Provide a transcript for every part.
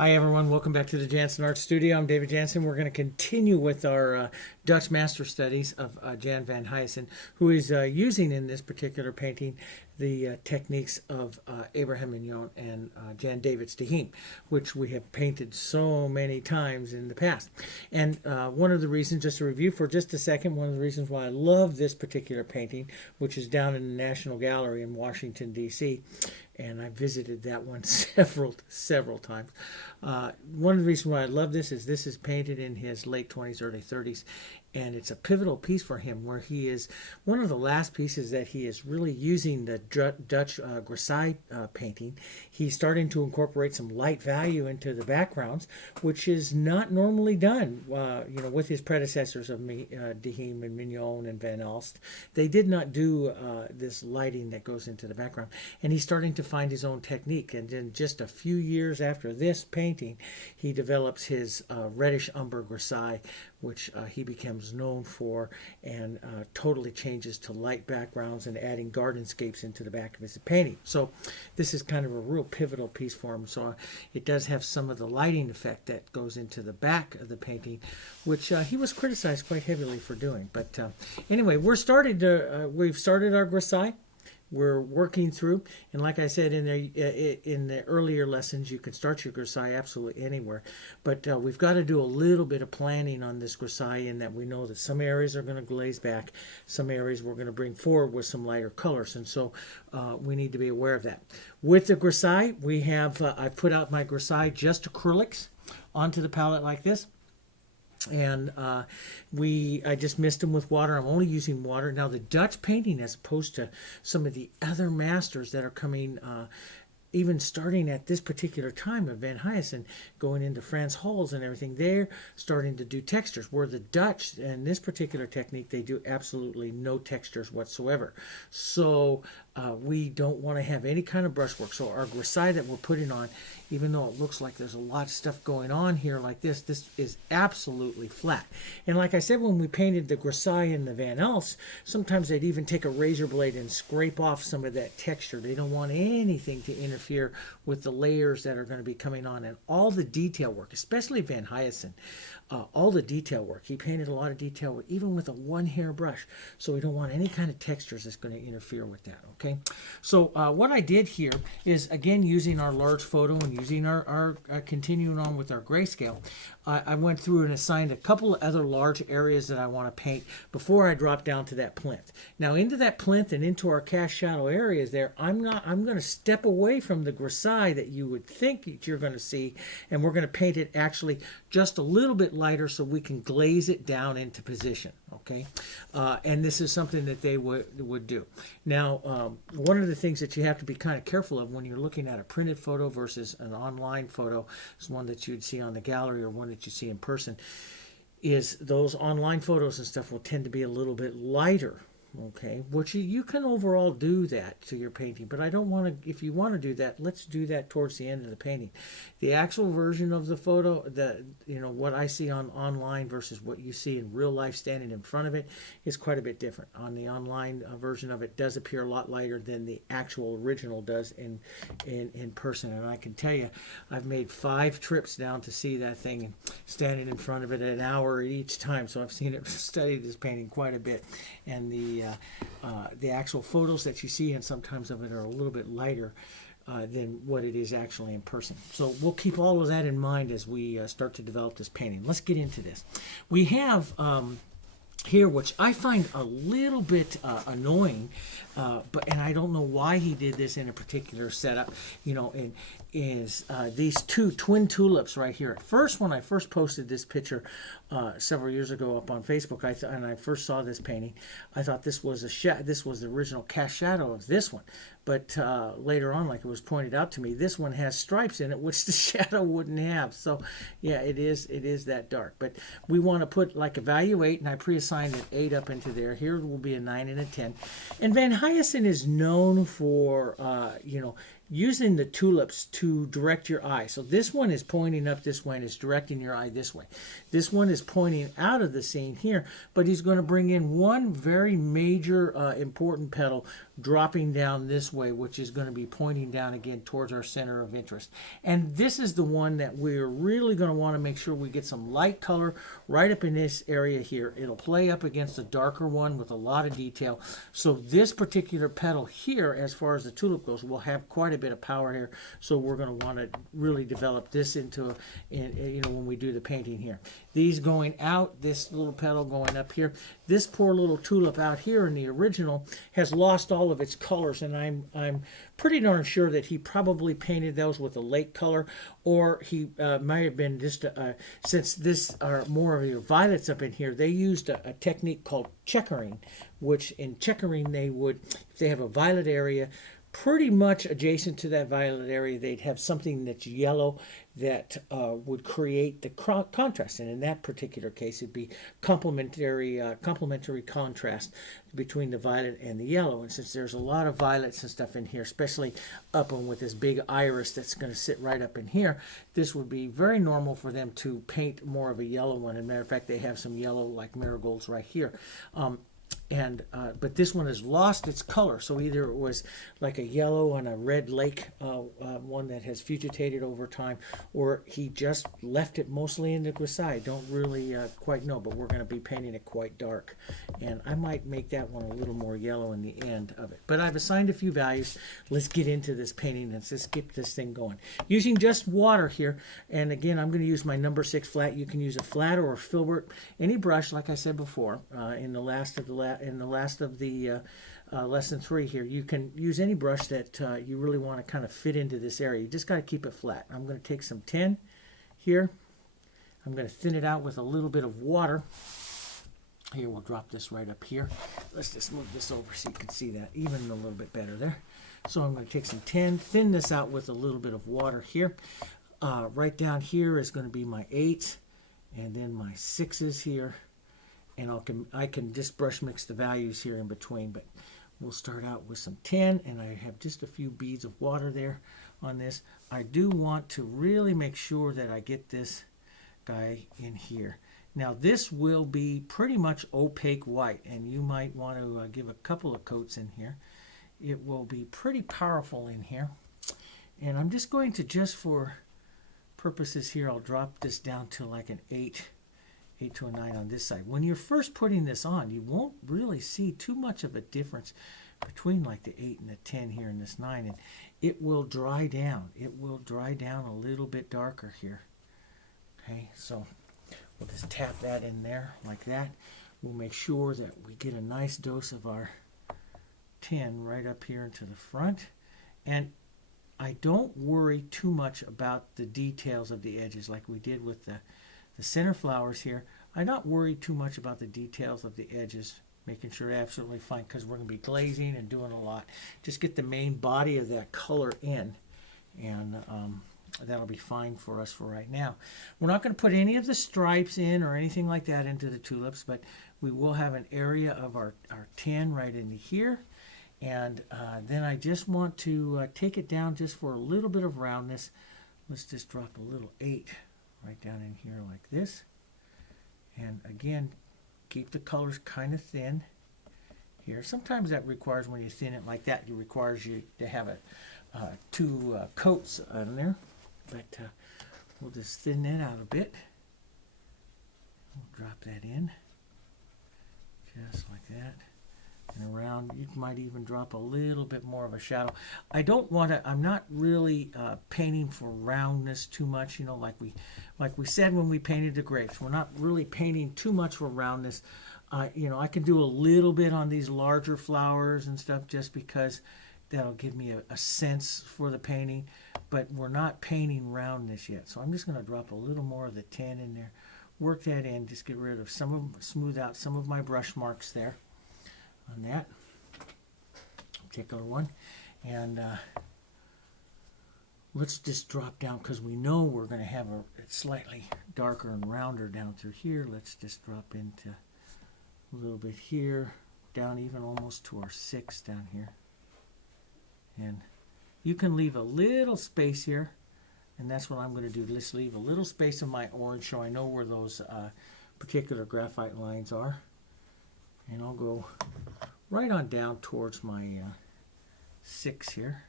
Hi everyone, welcome back to the Jansen Art Studio. I'm David Jansen. We're going to continue with our Dutch master studies of Jan van Huysum, who is using in this particular painting the techniques of Abraham Mignon and Jan Davids de Heem, which we have painted so many times in the past. And one of the reasons, just to review for just a second, one of the reasons why I love this particular painting, which is down in the National Gallery in Washington, D.C., and I visited that one several times. One of the reasons why I love this is painted in his late 20s, early 30s, and it's a pivotal piece for him where he is one of the last pieces that he is really using the Dutch Grisaille painting. He's starting to incorporate some light value into the backgrounds, which is not normally done. With his predecessors of de Heem and Mignon and Van Alst, they did not do this lighting that goes into the background, and he's starting to find his own technique. And then just a few years after this painting, he develops his reddish umber Grisaille, which he becomes known for, and totally changes to light backgrounds and adding gardenscapes into the back of his painting. So this is kind of a real pivotal piece for him. So it does have some of the lighting effect that goes into the back of the painting, which he was criticized quite heavily for doing. But anyway, we've started our Grisaille. We're working through, and like I said in the earlier lessons, you can start your Grisaille absolutely anywhere, but we've got to do a little bit of planning on this Grisaille, in that we know that some areas are going to glaze back, some areas we're going to bring forward with some lighter colors, and so we need to be aware of that. With the Grisaille, we have I've put out my Grisaille just acrylics onto the palette like this. And I just mixed them with water. I'm only using water. Now the Dutch painting, as opposed to some of the other masters that are coming, even starting at this particular time of Van Huysum, going into Frans Hals and everything, they're starting to do textures. Where the Dutch, in this particular technique, they do absolutely no textures whatsoever. So we don't want to have any kind of brushwork. So our Grisaille that we're putting on, even though it looks like there's a lot of stuff going on here like this is absolutely flat. And like I said, when we painted the Grisaille and the Van Alst, sometimes they'd even take a razor blade and scrape off some of that texture. They don't want anything to interfere with the layers that are going to be coming on. And all the detail work, especially Van Huysum, all the detail work. He painted a lot of detail work, even with a one-hair brush. So we don't want any kind of textures that's going to interfere with that, okay? So what I did here is, again, using our large photo and using our continuing on with our grayscale, I went through and assigned a couple of other large areas that I want to paint before I drop down to that plinth. Now into that plinth and into our cast shadow areas there, I'm going to step away from the Grisaille that you would think that you're going to see, and we're going to paint it actually just a little bit lighter so we can glaze it down into position, okay? And this is something that they would do. Now, one of the things that you have to be kind of careful of when you're looking at a printed photo versus an online photo, is one that you'd see on the gallery or one that you see in person, is those online photos and stuff will tend to be a little bit lighter. Okay, which you can overall do that to your painting, but I don't want to. If you want to do that, let's do that towards the end of the painting. The actual version of the photo, what I see on online versus what you see in real life standing in front of it, is quite a bit different. On the online version of it, does appear a lot lighter than the actual original does in person. And I can tell you, I've made 5 trips down to see that thing and standing in front of it an hour each time. So I've seen it, studied this painting quite a bit, and the actual photos that you see, and sometimes of it, are a little bit lighter than what it is actually in person. So we'll keep all of that in mind as we start to develop this painting. Let's get into this. We have here, which I find a little bit annoying, and I don't know why he did this in a particular setup, and is these 2 twin tulips right here. At first, when I first posted this picture several years ago up on Facebook, and I first saw this painting, I thought this was the original cast shadow of this one. But later on, like it was pointed out to me, this one has stripes in it, which the shadow wouldn't have. So yeah, it is that dark. But we want to put like a value 8, and I pre-assigned an 8 up into there. Here will be a 9 and a 10. And Van Huysum is known for using the tulips to direct your eye. So this one is pointing up this way and is directing your eye this way. This one is pointing out of the scene here, but he's going to bring in one very major important petal dropping down this way, which is going to be pointing down again towards our center of interest. And this is the one that we're really going to want to make sure we get some light color right up in this area here. It'll play up against a darker one with a lot of detail. So this particular petal here, as far as the tulip goes, will have quite a bit of power here. So we're going to want to really develop this into, when we do the painting here. These going out, this little petal going up here. This poor little tulip out here in the original has lost all of its colors, and I'm pretty darn sure that he probably painted those with a lake color, or he might have been just since this are more of your violets up in here, they used a technique called checkering, which in checkering they would, if they have a violet area pretty much adjacent to that violet area, they'd have something that's yellow that would create the contrast. And in that particular case, it'd be complementary contrast between the violet and the yellow. And since there's a lot of violets and stuff in here, especially up on with this big iris that's going to sit right up in here, this would be very normal for them to paint more of a yellow one. As a matter of fact, they have some yellow like marigolds right here. But this one has lost its color, so either it was like a yellow and a red lake, one that has fugitated over time, or he just left it mostly in the Grisaille. Don't really quite know, but we're going to be painting it quite dark, and I might make that one a little more yellow in the end of it. But I've assigned a few values. Let's get into this painting and let's get this thing going. Using just water here, and again, I'm going to use my number 6 flat. You can use a flat or a filbert, any brush, like I said before, in the last of the lesson 3 here. You can use any brush that you really want to kind of fit into this area. You just got to keep it flat. I'm going to take some tin here. I'm going to thin it out with a little bit of water. Here, we'll drop this right up here. Let's just move this over so you can see that even a little bit better there. So I'm going to take some tin, thin this out with a little bit of water here. Right down here is going to be my 8s, and then my 6s here. And I can just brush mix the values here in between, but we'll start out with some tin, and I have just a few beads of water there on this. I do want to really make sure that I get this guy in here. Now this will be pretty much opaque white, and you might want to give a couple of coats in here. It will be pretty powerful in here. And I'm just going to, just for purposes here, I'll drop this down to like an 8 to a 9 on this side. When you're first putting this on, you won't really see too much of a difference between like the 8 and the 10 here and this 9, and it will dry down. It will dry down a little bit darker here. Okay, so we'll just tap that in there like that. We'll make sure that we get a nice dose of our tin right up here into the front, and I don't worry too much about the details of the edges like we did with the center flowers here. I'm not worried too much about the details of the edges, making sure they're absolutely fine, because we're going to be glazing and doing a lot. Just get the main body of that color in, and that'll be fine for us for right now. We're not going to put any of the stripes in or anything like that into the tulips, but we will have an area of our tin right into here. And then I just want to take it down just for a little bit of roundness. Let's just drop a little 8 right down in here like this. And again, keep the colors kind of thin here. Sometimes that requires, when you thin it like that, it requires you to have 2 coats on there. But we'll just thin that out a bit. We'll drop that in just like that. And around, you might even drop a little bit more of a shadow. I don't want to, I'm not really painting for roundness too much, like we said when we painted the grapes. We're not really painting too much for roundness. I can do a little bit on these larger flowers and stuff just because that'll give me a sense for the painting, but we're not painting roundness yet. So I'm just going to drop a little more of the tin in there, work that in, just get rid of smooth out some of my brush marks there on that particular one. And let's just drop down, because we know we're going to have a slightly darker and rounder down through here. Let's just drop into a little bit here, down even almost to our 6 down here. And you can leave a little space here, and that's what I'm going to do. Just leave a little space in my orange so I know where those particular graphite lines are. And I'll go right on down towards my 6 here.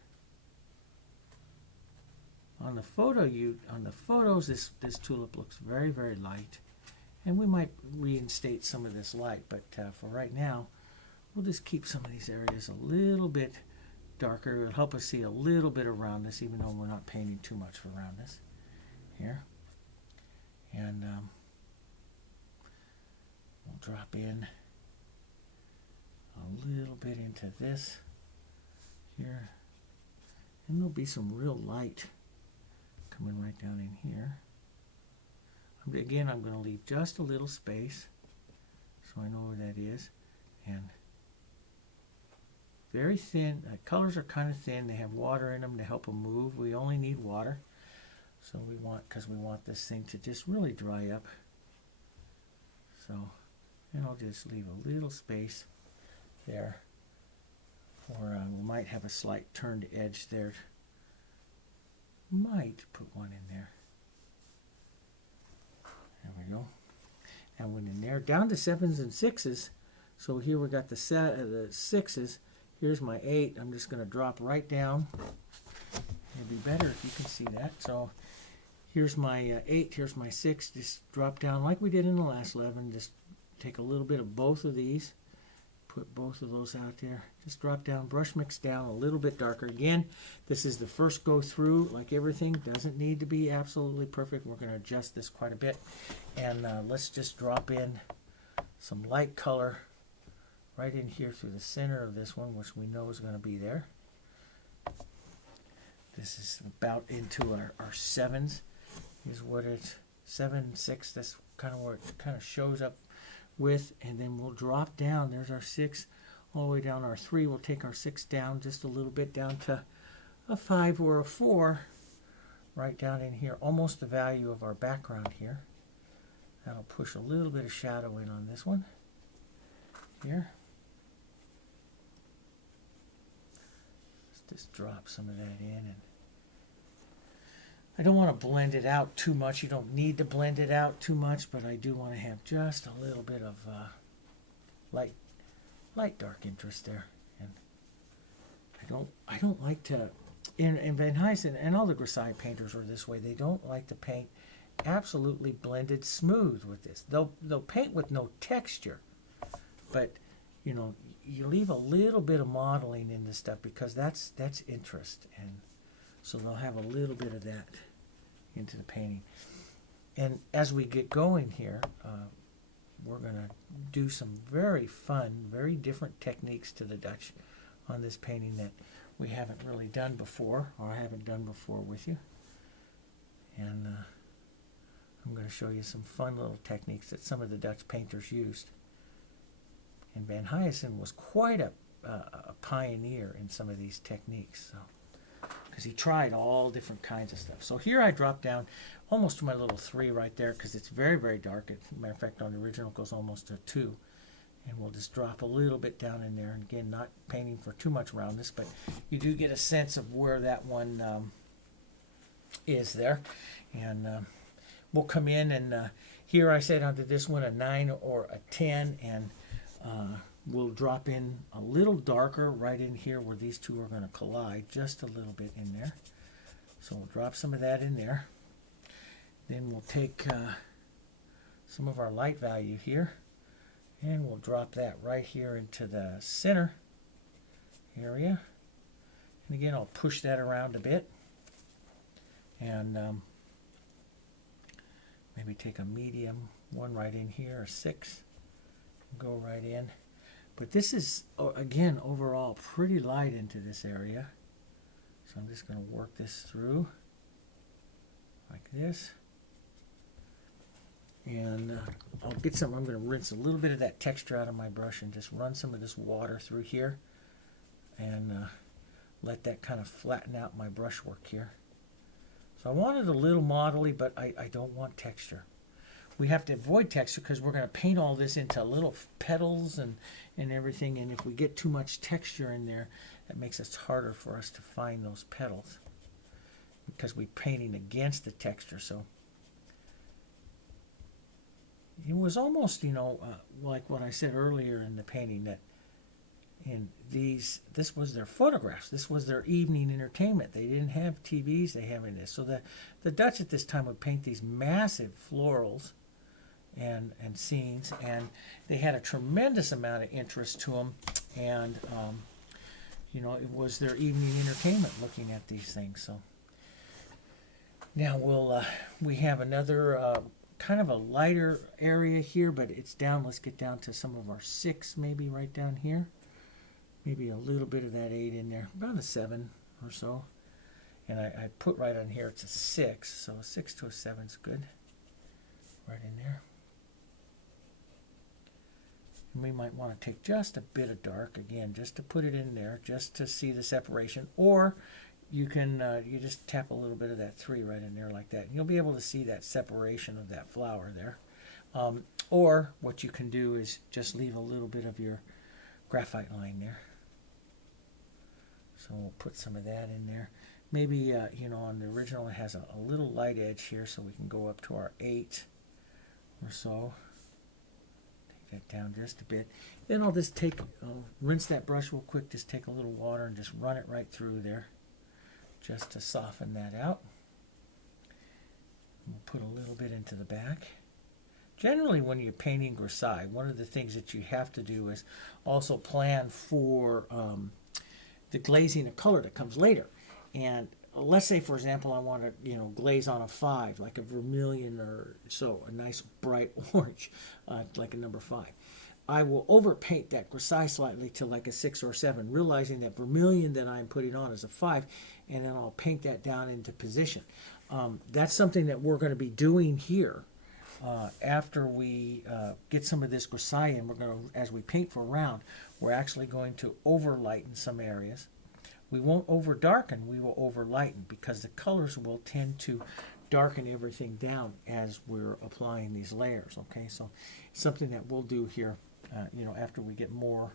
On the photos, this tulip looks very, very light, and we might reinstate some of this light. But for right now, we'll just keep some of these areas a little bit darker. It'll help us see a little bit of roundness, even though we're not painting too much for roundness here. And we'll drop in a little bit into this here, and there'll be some real light coming right down in here. Again, I'm going to leave just a little space so I know where that is. And very thin. The colors are kind of thin. They have water in them to help them move. We only need water. So because we want this thing to just really dry up. So, and I'll just leave a little space there. For we might have a slight turned edge there. Might put one in there. There we go. And one in there. Down to 7s and 6s. So here we got the 6s. Here's my 8. I'm just going to drop right down. It'll be better if you can see that. So here's my 8. Here's my 6. Just drop down like we did in the last 11. Just take a little bit of both of these. Put both of those out there. Just drop down, brush mix down a little bit darker. Again, this is the first go through. Like everything, doesn't need to be absolutely perfect. We're going to adjust this quite a bit. And let's just drop in some light color right in here through the center of this one, which we know is going to be there. This is about into our 7s. Is what it's 7, 6. That's kind of where it kind of shows up with, and then we'll drop down. There's our 6 all the way down. Our 3, we'll take our 6 down just a little bit down to a 5 or a 4 right down in here, almost the value of our background here. That'll push a little bit of shadow in on this one here. Let's just drop some of that in, and I don't want to blend it out too much. You don't need to blend it out too much, but I do want to have just a little bit of light dark interest there. And I don't like to, and Van Huysen and all the Grisaille painters are this way. They don't like to paint absolutely blended smooth with this. They'll paint with no texture, but you know, you leave a little bit of modeling in this stuff because that's interest, and so they'll have a little bit of that into the painting. And as we get going here, we're going to do some very fun, very different techniques to the Dutch on this painting that we haven't really done before, or I haven't done before with you. And I'm going to show you some fun little techniques that some of the Dutch painters used. And Van Huysen was quite a pioneer in some of these techniques. So, because he tried all different kinds of stuff. So here I drop down almost to my little 3 right there because it's very, very dark. As a matter of fact, on the original it goes almost to 2. And we'll just drop a little bit down in there. And again, not painting for too much roundness, but you do get a sense of where that one is there. And we'll come in, and here I said onto this one a 9 or a 10, and we'll drop in a little darker right in here where these two are going to collide, just a little bit in there. So we'll drop some of that in there. Then we'll take some of our light value here, and we'll drop that right here into the center area. And again, I'll push that around a bit, and maybe take a medium one right in here, a 6, go right in. But this is, again, overall pretty light into this area. So I'm just going to work this through like this. And I'll get some, I'm going to rinse a little bit of that texture out of my brush and just run some of this water through here. And let that kind of flatten out my brushwork here. So I want it a little modelly, but I don't want texture. we have to avoid texture because we're going to paint all this into little petals and everything. And if we get too much texture in there, that makes it harder for us to find those petals because we're painting against the texture. So it was almost, like what I said earlier in the painting, that this was their photographs. This was their evening entertainment. They didn't have TVs. They have this. So the Dutch at this time would paint these massive florals and scenes, and they had a tremendous amount of interest to them. And it was their evening entertainment looking at these things. So now we have another kind of a lighter area here, but it's down. Let's get down to some of our 6, maybe right down here. Maybe a little bit of that 8 in there, about a 7 or so. And I put right on here, it's a 6, so a 6 to a 7 is good. Right in there. And we might want to take just a bit of dark, again, just to put it in there, just to see the separation. Or you can, you just tap a little bit of that 3 right in there like that. And you'll be able to see that separation of that flower there. Or what you can do is just leave a little bit of your graphite line there. So we'll put some of that in there. Maybe, on the original it has a little light edge here, so we can go up to our 8 or so. Take that down just a bit. Then I'll just rinse that brush real quick, just take a little water and just run it right through there, just to soften that out. We'll put a little bit into the back. Generally, when you're painting Grisaille, one of the things that you have to do is also plan for the glazing of color that comes later. And let's say, for example, I want to glaze on a 5, like a vermilion or so, a nice bright orange, like a number 5. I will overpaint that Grisaille slightly to like a 6 or 7, realizing that vermilion that I'm putting on is a 5, and then I'll paint that down into position. That's something that we're going to be doing here. After we get some of this Grisaille in, we're going to, as we paint for a round, we're actually going to overlighten some areas. We won't over darken, we will over lighten, because the colors will tend to darken everything down as we're applying these layers. Okay, so something that we'll do here, after we get more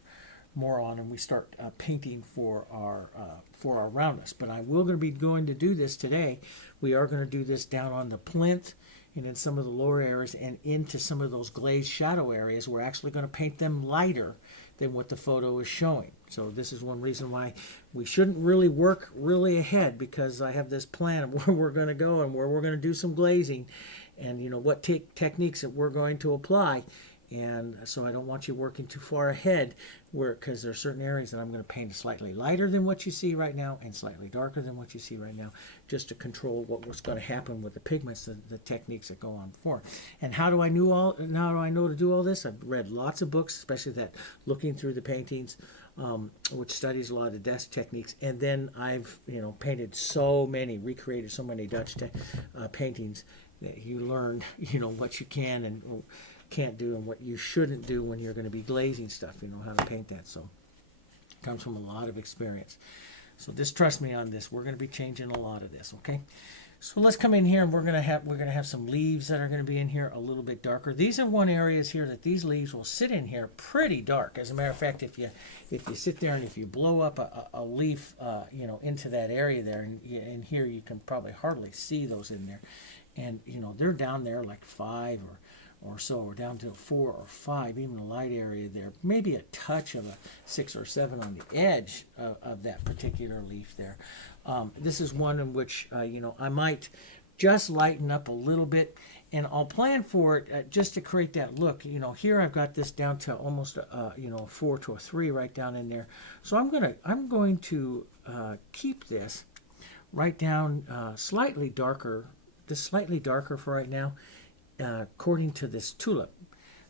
on and we start painting for our roundness. But I will be going to do this today. We are going to do this down on the plinth and in some of the lower areas and into some of those glazed shadow areas. We're actually going to paint them lighter than what the photo is showing. So this is one reason why we shouldn't really work really ahead, because I have this plan of where we're going to go and where we're going to do some glazing and what techniques that we're going to apply. And so I don't want you working too far ahead, because there are certain areas that I'm going to paint slightly lighter than what you see right now and slightly darker than what you see right now, just to control what's going to happen with the pigments, the techniques that go on before. And how do I know to do all this? I've read lots of books, especially that Looking Through the Paintings, which studies a lot of the Dutch techniques. And then I've painted recreated so many Dutch paintings that you learn what you can and can't do and what you shouldn't do when you're going to be glazing stuff, how to paint that. So it comes from a lot of experience. So just trust me on this. We're going to be changing a lot of this, okay? So let's come in here, and we're going to have some leaves that are going to be in here a little bit darker. These are one areas here that these leaves will sit in here pretty dark. As a matter of fact, if you sit there and if you blow up a leaf into that area there, and in here you can probably hardly see those in there. And they're down there like 5 or so, or down to 4 or 5, even a light area there, maybe a touch of a 6 or 7 on the edge of that particular leaf there. This is one in which I might just lighten up a little bit, and I'll plan for it just to create that look. Here I've got this down to almost a 4 to a 3 right down in there. So I'm going to keep this right down slightly darker, just slightly darker for right now. According to this tulip.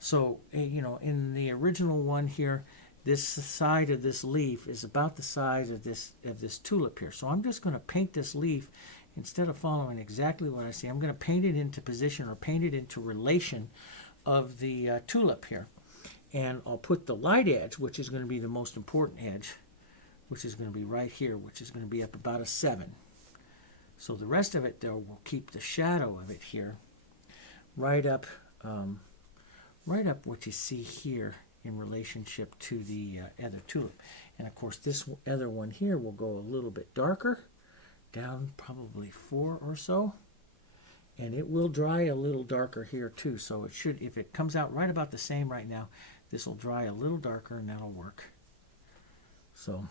So, in the original one here, this side of this leaf is about the size of this tulip here. So I'm just going to paint this leaf, instead of following exactly what I see, I'm going to paint it into position or paint it into relation of the tulip here. And I'll put the light edge, which is going to be the most important edge, which is going to be right here, which is going to be up about a 7. So the rest of it, though, will keep the shadow of it here right up right up what you see here in relationship to the other tulip. And of course this other one here will go a little bit darker, down probably 4 or so. And it will dry a little darker here too. So it should, if it comes out right about the same right now, this will dry a little darker and that'll work. So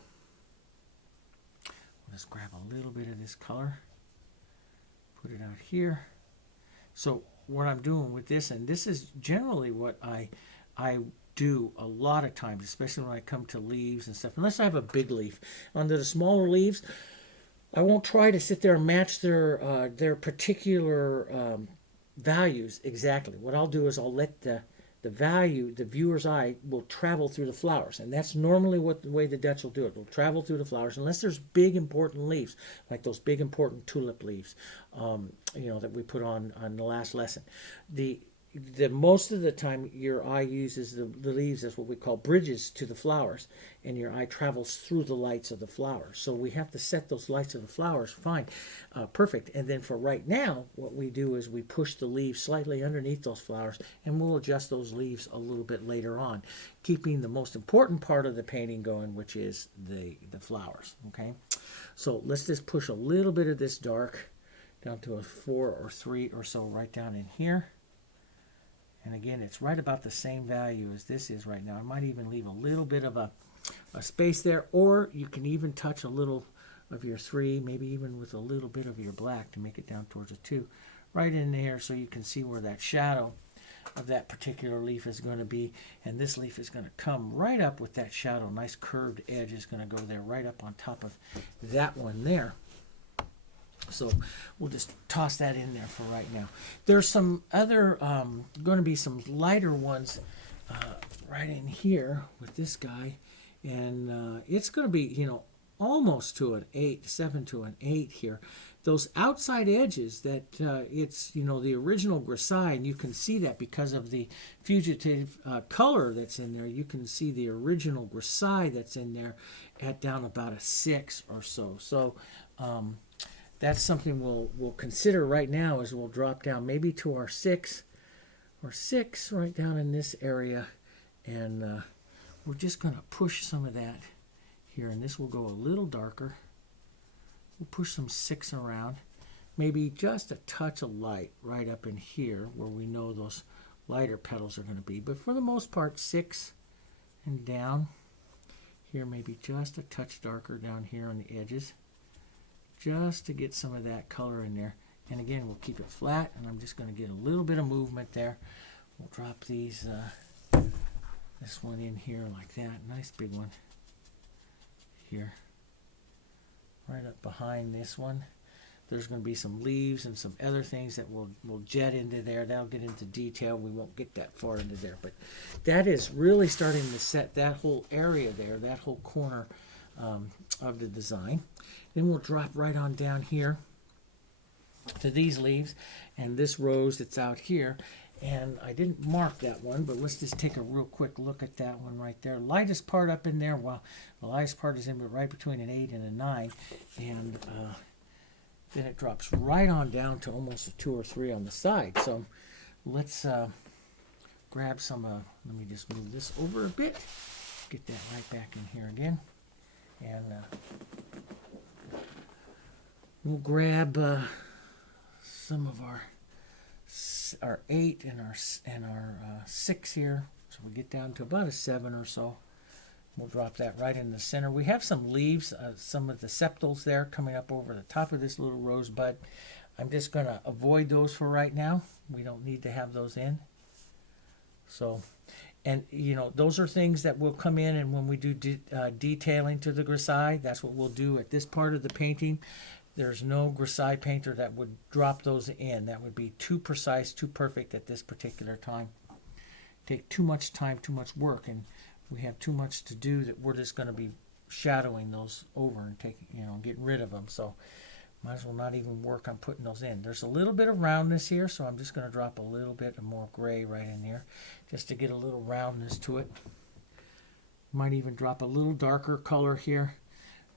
let's grab a little bit of this color, put it out here. So what I'm doing with this, and this is generally what I do a lot of times, especially when I come to leaves and stuff, unless I have a big leaf. Under the smaller leaves, I won't try to sit there and match their particular values exactly. What I'll do is I'll let the value, the viewer's eye, will travel through the flowers. And that's normally the way the Dutch will do it. It'll travel through the flowers, unless there's big important leaves, like those big important tulip leaves, that we put on the last lesson. The most of the time your eye uses the leaves as what we call bridges to the flowers, and your eye travels through the lights of the flowers. So we have to set those lights of the flowers fine, perfect. And then for right now, what we do is we push the leaves slightly underneath those flowers, and we'll adjust those leaves a little bit later on, keeping the most important part of the painting going, which is the flowers. Okay, so let's just push a little bit of this dark down to a 4 or 3 or so right down in here. And again, it's right about the same value as this is right now. I might even leave a little bit of a space there, or you can even touch a little of your 3, maybe even with a little bit of your black to make it down towards a 2, right in there, so you can see where that shadow of that particular leaf is going to be. And this leaf is going to come right up with that shadow. Nice curved edge is going to go there right up on top of that one there. So we'll just toss that in there for right now. There's some other, going to be some lighter ones right in here with this guy. And it's going to be, almost to an 8, 7 to an 8 here. Those outside edges that it's, the original Grisaille, and you can see that because of the fugitive color that's in there. You can see the original Grisaille that's in there at down about a 6 or so. So, that's something we'll consider right now, as we'll drop down maybe to our 6 right down in this area, and we're just going to push some of that here, and this will go a little darker. We'll push some 6 around, maybe just a touch of light right up in here where we know those lighter petals are going to be, but for the most part 6 and down here, maybe just a touch darker down here on the edges, just to get some of that color in there. And again, we'll keep it flat, and I'm just going to get a little bit of movement there. We'll drop these, this one in here like that. Nice big one here, right up behind this one. There's going to be some leaves and some other things that will jet into there. That'll get into detail. We won't get that far into there, but that is really starting to set that whole area there, that whole corner of the design. Then we'll drop right on down here to these leaves and this rose that's out here. And I didn't mark that one, but let's just take a real quick look at that one right there. Lightest part up in there, well, the lightest part is in right between an 8 and a 9. And then it drops right on down to almost a 2 or 3 on the side. So let's grab some, let me just move this over a bit. Get that right back in here again. And we'll grab some of our 8 and our 6 here, so we get down to about a 7 or so. We'll drop that right in the center. We have some leaves, some of the sepals there coming up over the top of this little rosebud. I'm just going to avoid those for right now. We don't need to have those in. So, and those are things that will come in, and when we do detailing to the Grisaille, that's what we'll do at this part of the painting. There's no Grisaille painter that would drop those in. That would be too precise, too perfect at this particular time. Take too much time, too much work, and we have too much to do that we're just going to be shadowing those over and getting rid of them. So might as well not even work on putting those in. There's a little bit of roundness here, so I'm just going to drop a little bit of more gray right in there just to get a little roundness to it. Might even drop a little darker color here.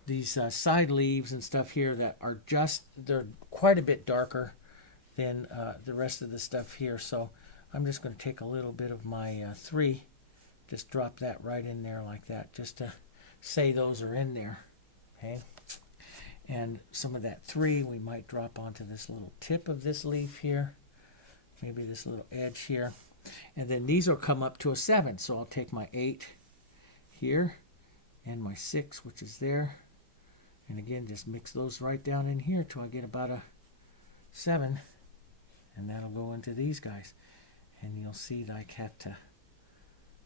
These side leaves and stuff here that are they're quite a bit darker than the rest of the stuff here. So I'm just going to take a little bit of my 3, just drop that right in there like that, just to say those are in there, okay? And some of that 3 we might drop onto this little tip of this leaf here, maybe this little edge here. And then these will come up to a 7, so I'll take my 8 here and my 6, which is there. And again, just mix those right down in here till I get about a 7. And that'll go into these guys. And you'll see that I have to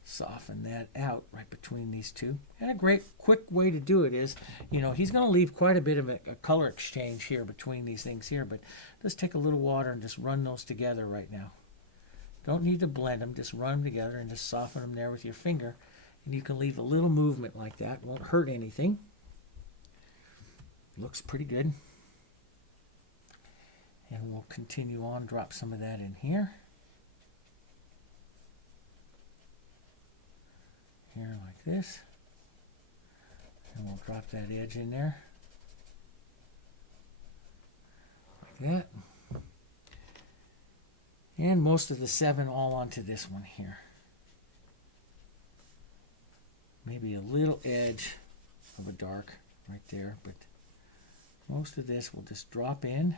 soften that out right between these two. And a great quick way to do it is, he's going to leave quite a bit of a color exchange here between these things here, but just take a little water and just run those together right now. Don't need to blend them, just run them together and just soften them there with your finger. And you can leave a little movement like that. It won't hurt anything. Looks pretty good. And we'll continue on, drop some of that in here. Here like this. And we'll drop that edge in there. Like that. And most of the 7 all onto this one here. Maybe a little edge of a dark right there, but most of this will just drop in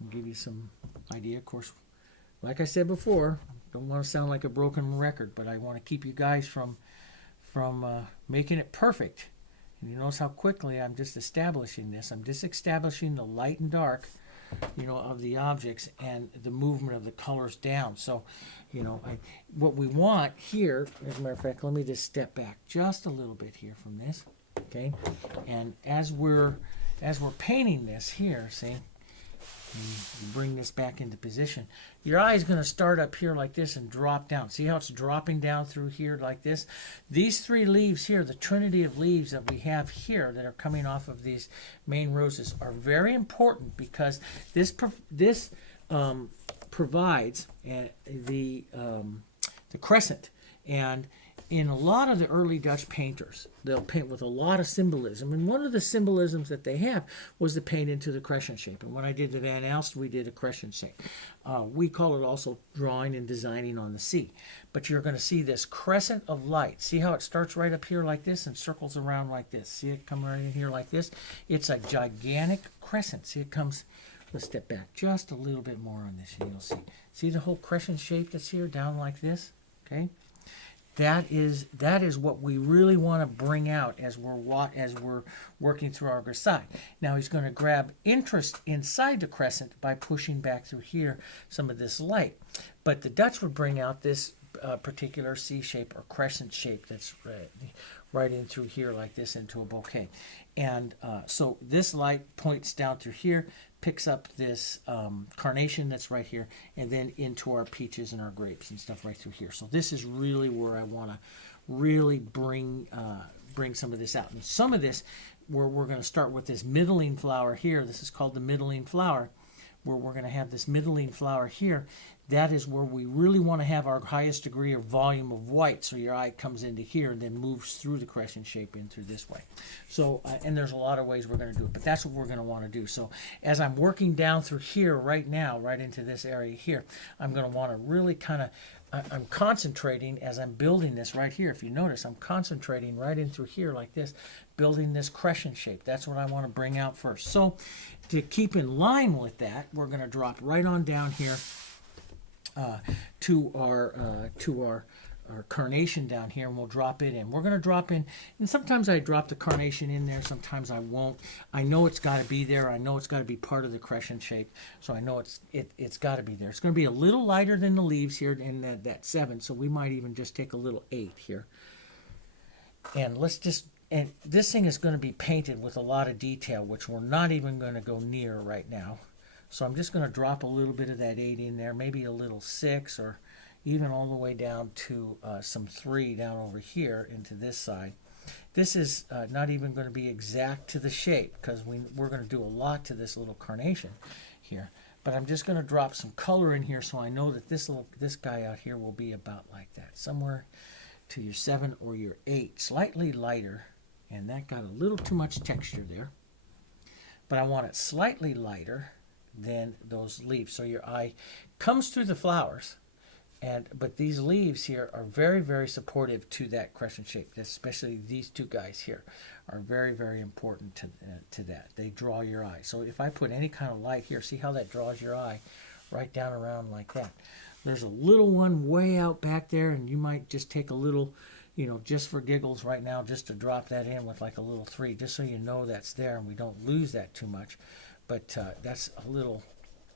and give you some idea. Of course, like I said before, don't want to sound like a broken record, but I want to keep you guys from making it perfect. And you notice how quickly I'm just establishing this. I'm just establishing the light and dark, of the objects and the movement of the colors down. So, what we want here, as a matter of fact, let me just step back just a little bit here from this, okay? And as we're painting this here, see, you bring this back into position. Your eye is going to start up here like this and drop down. See how it's dropping down through here like this? These 3 leaves here, the trinity of leaves that we have here that are coming off of these main roses are very important because this provides the crescent. And in a lot of the early Dutch painters, they'll paint with a lot of symbolism. And one of the symbolisms that they have was to paint into the crescent shape. And when I did the Van Alst, we did a crescent shape. We call it also drawing and designing on the sea. But you're going to see this crescent of light. See how it starts right up here like this and circles around like this? See it come right in here like this? It's a gigantic crescent. See, it comes... Let's step back just a little bit more on this and you'll see. See the whole crescent shape that's here down like this? Okay? That is what we really want to bring out as we're working through our Grisaille. Now he's going to grab interest inside the crescent by pushing back through here some of this light. But the Dutch would bring out this particular C shape or crescent shape that's right in through here like this into a bouquet. And so this light points down through here, picks up this carnation that's right here, and then into our peaches and our grapes and stuff right through here. So this is really where I want to really bring some of this out. And some of this, where we're going to start with this middling flower here. This is called the middling flower, where we're going to have this middling flower here. That is where we really want to have our highest degree of volume of white. So your eye comes into here and then moves through the crescent shape in through this way. So, and there's a lot of ways we're going to do it, but that's what we're going to want to do. So as I'm working down through here right now, right into this area here, I'm going to want to really kind of, I'm concentrating as I'm building this right here. If you notice, I'm concentrating right in through here like this, building this crescent shape. That's what I want to bring out first. So to keep in line with that, we're going to drop right on down here to our carnation down here, and we'll drop it in. We're going to drop in, and sometimes I drop the carnation in there, sometimes I won't. I know it's got to be there. I know it's got to be part of the crescent shape, so I know it's got to be there. It's going to be a little lighter than the leaves here in that 7, so we might even just take a little 8 here. And and this thing is going to be painted with a lot of detail, which we're not even going to go near right now. So I'm just going to drop a little bit of that 8 in there, maybe a little 6, or even all the way down to some 3 down over here into this side. This is not even going to be exact to the shape because we're going to do a lot to this little carnation here. But I'm just going to drop some color in here so I know that this guy out here will be about like that, somewhere to your 7 or your 8, slightly lighter, and that got a little too much texture there. But I want it slightly lighter than those leaves. So your eye comes through the flowers, but these leaves here are very, very supportive to that crescent shape. Especially these two guys here are very, very important to that. They draw your eye. So if I put any kind of light here, see how that draws your eye right down around like that. There's a little one way out back there, and you might just take a little, just for giggles right now, just to drop that in with like a little 3, just so you know that's there and we don't lose that too much. But that's a little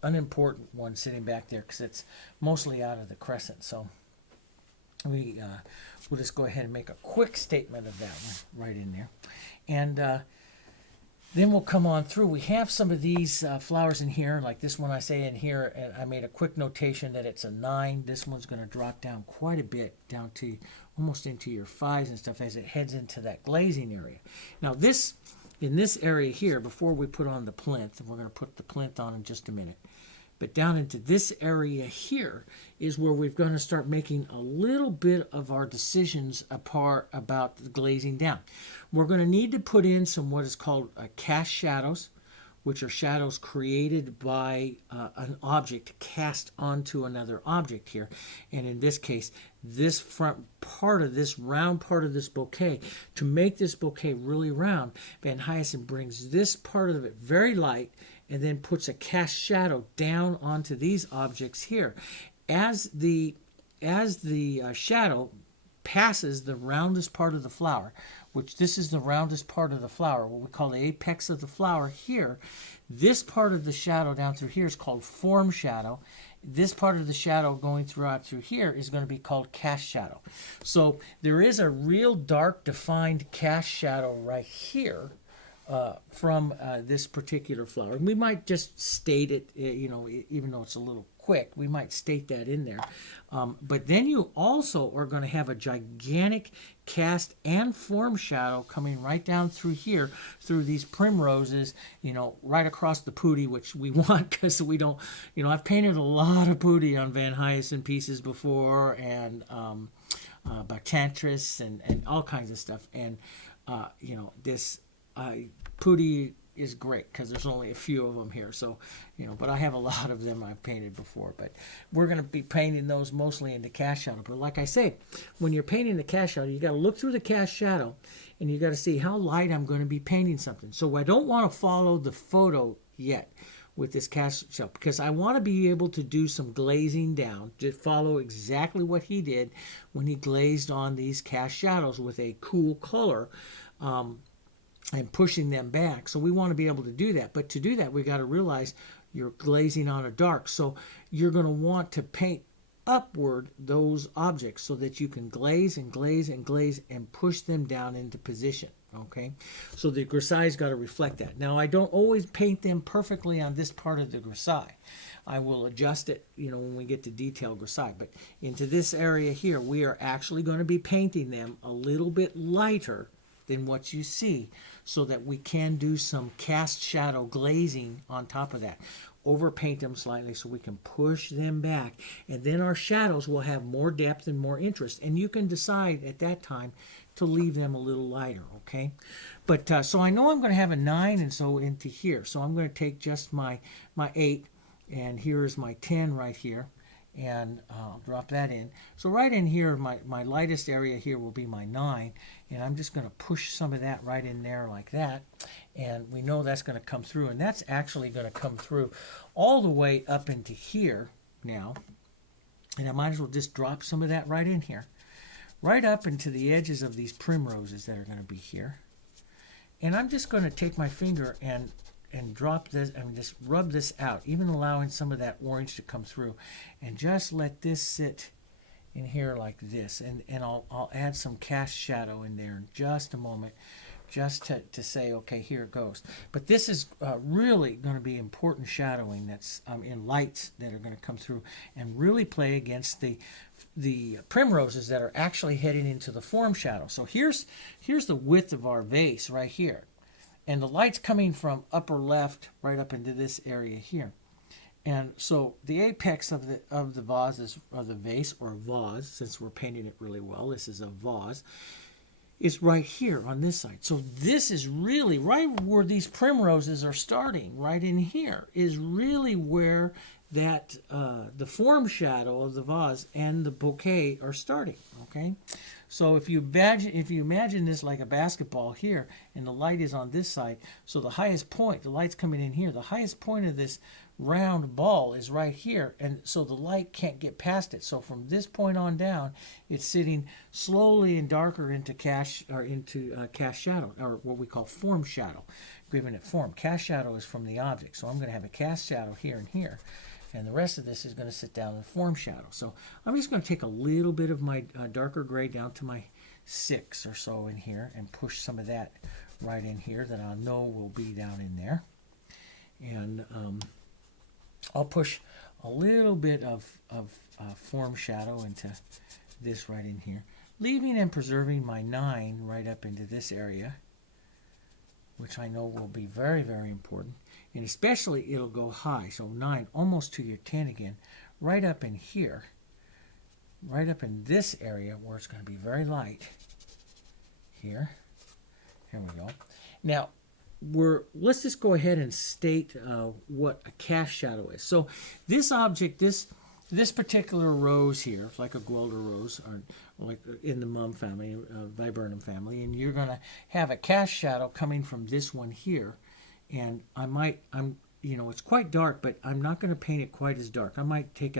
unimportant one sitting back there because it's mostly out of the crescent. So we'll just go ahead and make a quick statement of that one right in there. And then we'll come on through. We have some of these flowers in here, like this one I say in here, and I made a quick notation that it's a 9. This one's going to drop down quite a bit, down to almost into your 5s and stuff as it heads into that glazing area. Now in this area here, before we put on the plinth, and we're going to put the plinth on in just a minute, but down into this area here is where we're going to start making a little bit of our decisions apart about the glazing down. We're going to need to put in some what is called cast shadows, which are shadows created by an object cast onto another object here. And in this case, this front part of this round part of this bouquet, to make this bouquet really round, Van Hyacinth brings this part of it very light and then puts a cast shadow down onto these objects here. As the shadow passes the roundest part of the flower, which this is the roundest part of the flower, what we call the apex of the flower here, this part of the shadow down through here is called form shadow. This part of the shadow going throughout through here is going to be called cast shadow. So there is a real dark defined cast shadow right here from this particular flower. And we might just state it, even though it's a little quick, we might state that in there. But then you also are going to have a gigantic cast and form shadow coming right down through here, through these primroses, right across the pooty, which we want because we don't, I've painted a lot of pooty on Van Hyacinth pieces before, and Bacchantris and all kinds of stuff. And, this pooty is great because there's only a few of them here. So, but I have a lot of them I've painted before. But we're going to be painting those mostly into cast shadow. But like I say, when you're painting the cast shadow, you got to look through the cast shadow and you got to see how light I'm going to be painting something. So I don't want to follow the photo yet with this cast shadow because I want to be able to do some glazing down to follow exactly what he did when he glazed on these cast shadows with a cool color. And pushing them back. So we want to be able to do that. But to do that, we got to realize you're glazing on a dark. So you're going to want to paint upward those objects so that you can glaze and glaze and glaze and push them down into position. Okay, so the grisaille's got to reflect that. Now, I don't always paint them perfectly on this part of the grisaille. I will adjust it, when we get to detailed grisaille. But into this area here, we are actually going to be painting them a little bit lighter than what you see, so that we can do some cast shadow glazing on top of that. Overpaint them slightly so we can push them back, and then our shadows will have more depth and more interest, and you can decide at that time to leave them a little lighter. Okay, but so I know I'm going to have a 9, and so into here, so I'm going to take just my 8, and here's my 10 right here, and I'll drop that in. So right in here, my lightest area here will be my 9, and I'm just going to push some of that right in there like that, and we know that's going to come through, and that's actually going to come through all the way up into here now, and I might as well just drop some of that right in here, right up into the edges of these primroses that are going to be here, and I'm just going to take my finger and drop this and just rub this out, even allowing some of that orange to come through, and just let this sit in here like this, and I'll add some cast shadow in there in just a moment, just to say, okay, here it goes. But this is really going to be important shadowing that's in lights that are going to come through and really play against the primroses that are actually heading into the form shadow. So here's the width of our vase right here. And the light's coming from upper left right up into this area here. And so the apex of the vase, of the vase, or vase, since we're painting it really well, this is a vase, is right here on this side. So this is really right where these primroses are starting, right in here, is really where that the form shadow of the vase and the bouquet are starting. Okay, so if you imagine this like a basketball here, and the light is on this side, so the highest point, the light's coming in here, the highest point of this round ball is right here, and so the light can't get past it. So from this point on down, it's sitting slowly and darker into cast shadow, or what we call form shadow, giving it form. Cast shadow is from the object, so I'm going to have a cast shadow here and here, and the rest of this is going to sit down in form shadow. So I'm just going to take a little bit of my darker gray down to my 6 or so in here and push some of that right in here that I know will be down in there. And I'll push a little bit of form shadow into this right in here, leaving and preserving my 9 right up into this area, which I know will be very, very important. And especially it'll go high, so 9 almost to your 10 again, right up in here, right up in this area where it's going to be very light. Here we go. Now, let's just go ahead and state what a cast shadow is. So this object, this particular rose here, like a Guelder rose, or like in the mum family, viburnum family, and you're going to have a cast shadow coming from this one here. And it's quite dark, but I'm not going to paint it quite as dark. I might take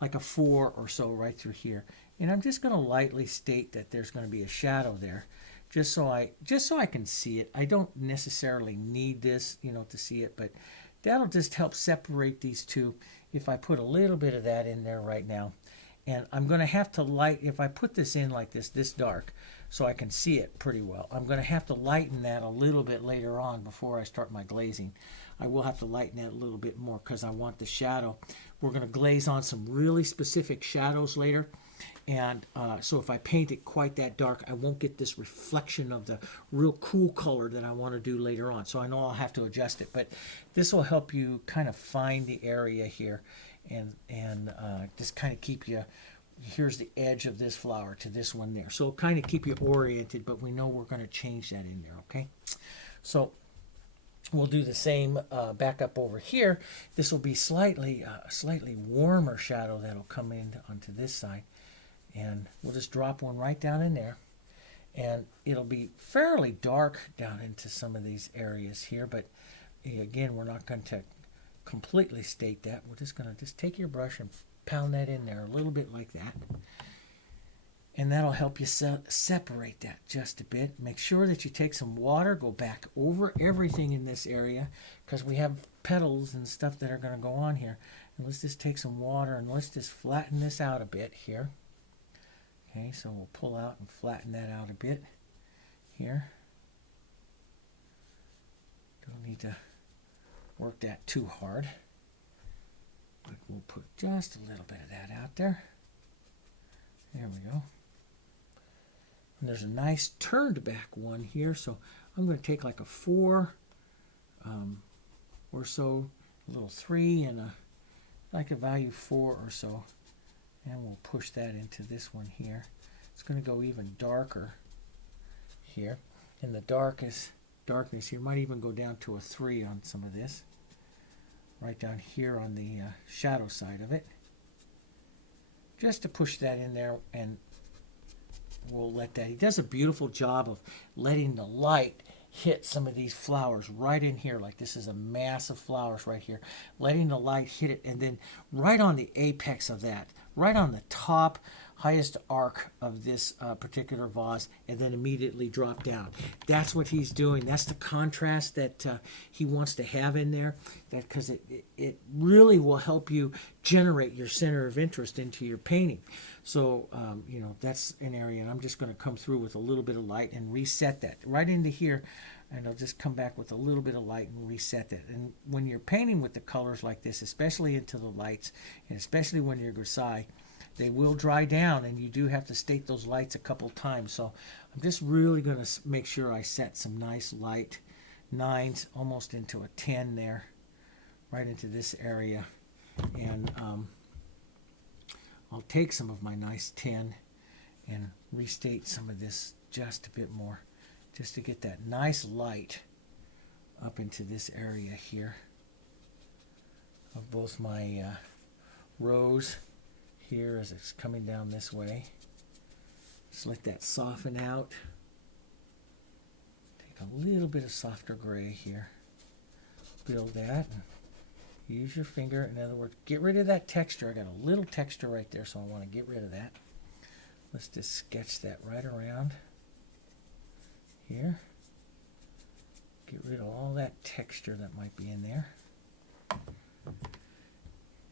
like a 4 or so right through here, and I'm just going to lightly state that there's going to be a shadow there, just so I can see it. I don't necessarily need this, to see it, but that'll just help separate these two if I put a little bit of that in there right now. And I'm going to have to light, if I put this in like this dark, so I can see it pretty well, I'm going to have to lighten that a little bit later on before I start my glazing. I will have to lighten that a little bit more because I want the shadow. We're going to glaze on some really specific shadows later. And so if I paint it quite that dark, I won't get this reflection of the real cool color that I want to do later on. So I know I'll have to adjust it. But this will help you kind of find the area here and just kind of keep you, here's the edge of this flower to this one there. So it'll kind of keep you oriented, but we know we're going to change that in there, okay? So we'll do the same back up over here. This will be slightly warmer shadow that'll come in onto this side. And we'll just drop one right down in there. And it'll be fairly dark down into some of these areas here. But again, we're not going to completely state that. We're just going to take your brush and pound that in there a little bit like that. And that'll help you separate that just a bit. Make sure that you take some water, go back over everything in this area, because we have petals and stuff that are going to go on here. And let's just take some water and let's just flatten this out a bit here. Okay, so we'll pull out and flatten that out a bit here. Don't need to work that too hard. But we'll put just a little bit of that out there. There we go. And there's a nice turned back one here, so I'm going to take like a 4 or so, a little 3 and like a value 4 or so. And we'll push that into this one here. It's going to go even darker here. And the darkness here might even go down to a 3 on some of this. Right down here on the shadow side of it. Just to push that in there, and we'll let that. He does a beautiful job of letting the light hit some of these flowers right in here. Like this is a mass of flowers right here. Letting the light hit it, and then right on the apex of that, right on the top highest arc of this particular vase, and then immediately drop down. That's what he's doing. That's the contrast that he wants to have in there, because it really will help you generate your center of interest into your painting. So, that's an area, and I'm just going to come through with a little bit of light and reset that right into here, and I'll just come back with a little bit of light and reset that. And when you're painting with the colors like this, especially into the lights, and especially when you're Grisaille, they will dry down, and you do have to state those lights a couple times. So I'm just really going to make sure I set some nice light 9s almost into a 10 there, right into this area. And I'll take some of my nice 10 and restate some of this just a bit more, just to get that nice light up into this area here of both my rose here as it's coming down this way. Just let that soften out. Take a little bit of softer gray here. Build that. Use your finger. In other words, get rid of that texture. I got a little texture right there, so I want to get rid of that. Let's just sketch that right around here. Get rid of all that texture that might be in there.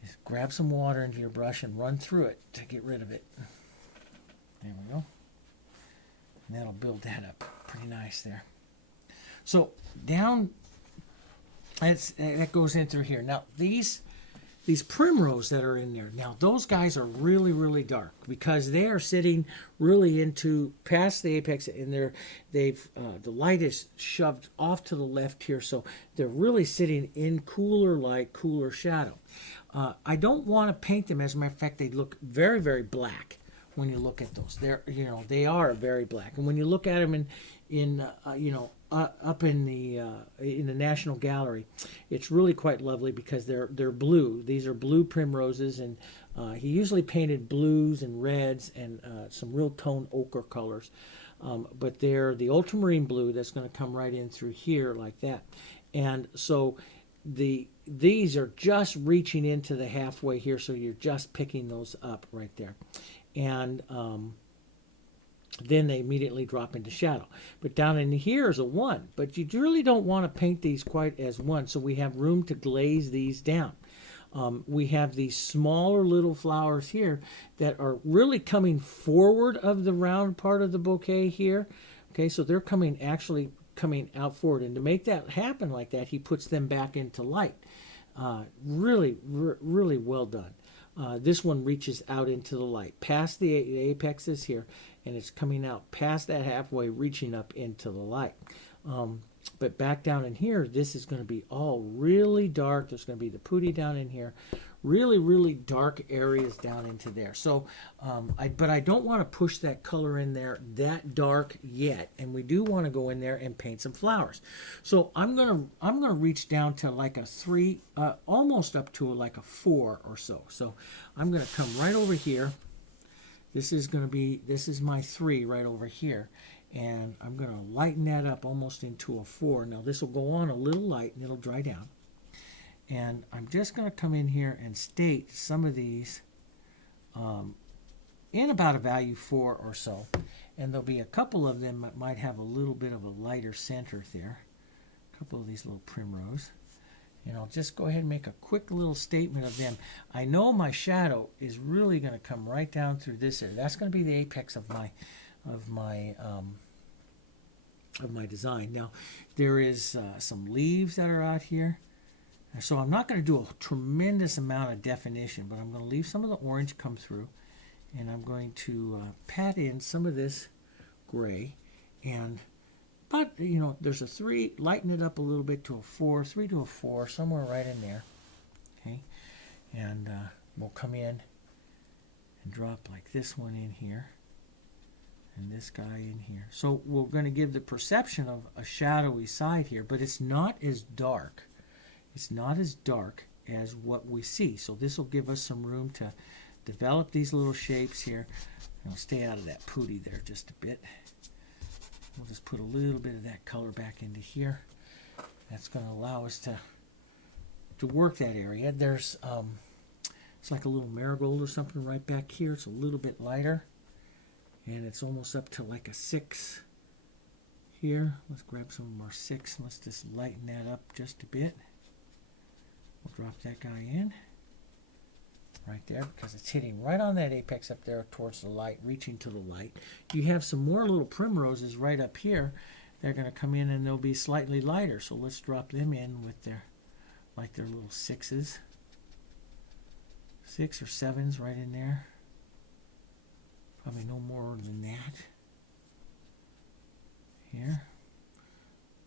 Just grab some water into your brush and run through it to get rid of it. There we go. And that'll build that up pretty nice there. So down, that goes in through here. Now these primrose that are in there, now those guys are really, really dark because they are sitting really into past the apex, and the light is shoved off to the left here, so they're really sitting in cooler light, cooler shadow. I don't want to paint them. As a matter of fact, they look very, very black when you look at those. They are very black, and when you look at them up in the National Gallery, it's really quite lovely because they're blue. These are blue primroses, and he usually painted blues and reds and some real tone ochre colors. But they're the ultramarine blue that's going to come right in through here like that. And so these are just reaching into the halfway here, so you're just picking those up right there. And then they immediately drop into shadow. But down in here is a 1. But you really don't want to paint these quite as 1, so we have room to glaze these down. We have these smaller little flowers here that are really coming forward of the round part of the bouquet here. Okay, so they're actually coming out forward. And to make that happen like that, he puts them back into light. Really well done. This one reaches out into the light, past the apexes here, and it's coming out past that halfway, reaching up into the light. But back down in here, this is going to be all really dark. There's going to be the pooty down in here. Really, really dark areas down into there. So, but I don't want to push that color in there that dark yet. And we do want to go in there and paint some flowers. So I'm gonna reach down to like a 3, almost up to like a 4 or so. So I'm gonna come right over here. This is my 3 right over here. And I'm going to lighten that up almost into a 4. Now this will go on a little light and it'll dry down. And I'm just going to come in here and state some of these in about a value 4 or so. And there'll be a couple of them that might have a little bit of a lighter center there. A couple of these little primrose. And I'll just go ahead and make a quick little statement of them. I know my shadow is really going to come right down through this area. That's going to be the apex of my design. Now there is some leaves that are out here, so I'm not going to do a tremendous amount of definition, but I'm going to leave some of the orange come through, and I'm going to pat in some of this gray, and there's a 3, lighten it up a little bit to a 4, 3 to a 4, somewhere right in there. Okay, and we'll come in and drop like this one in here. And this guy in here. So we're going to give the perception of a shadowy side here, but it's not as dark. It's not as dark as what we see. So this will give us some room to develop these little shapes here. I'll stay out of that pooty there just a bit. We'll just put a little bit of that color back into here. That's going to allow us to work that area. There's it's like a little marigold or something right back here. It's a little bit lighter. And it's almost up to like a 6 here. Let's grab some more 6. Let's just lighten that up just a bit. We'll drop that guy in right there because it's hitting right on that apex up there towards the light, reaching to the light. You have some more little primroses right up here. They're going to come in and they'll be slightly lighter. So let's drop them in with their little 6s. 6 or 7s right in there. Probably no more than that. Here.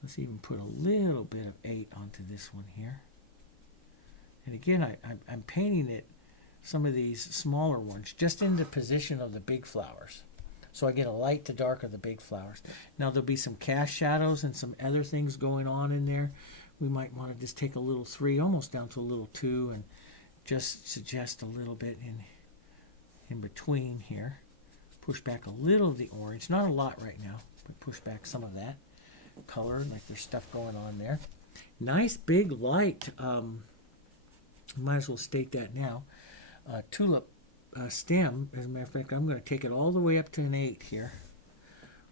Let's even put a little bit of 8 onto this one here. And again, I'm painting it, some of these smaller ones, just in the position of the big flowers. So I get a light to dark of the big flowers. Now there'll be some cast shadows and some other things going on in there. We might want to just take a little 3, almost down to a little 2, and just suggest a little bit in between here. Push back a little of the orange, not a lot right now, but push back some of that color, like there's stuff going on there. Nice big light. Might as well state that now. Tulip stem, as a matter of fact, I'm going to take it all the way up to an 8 here,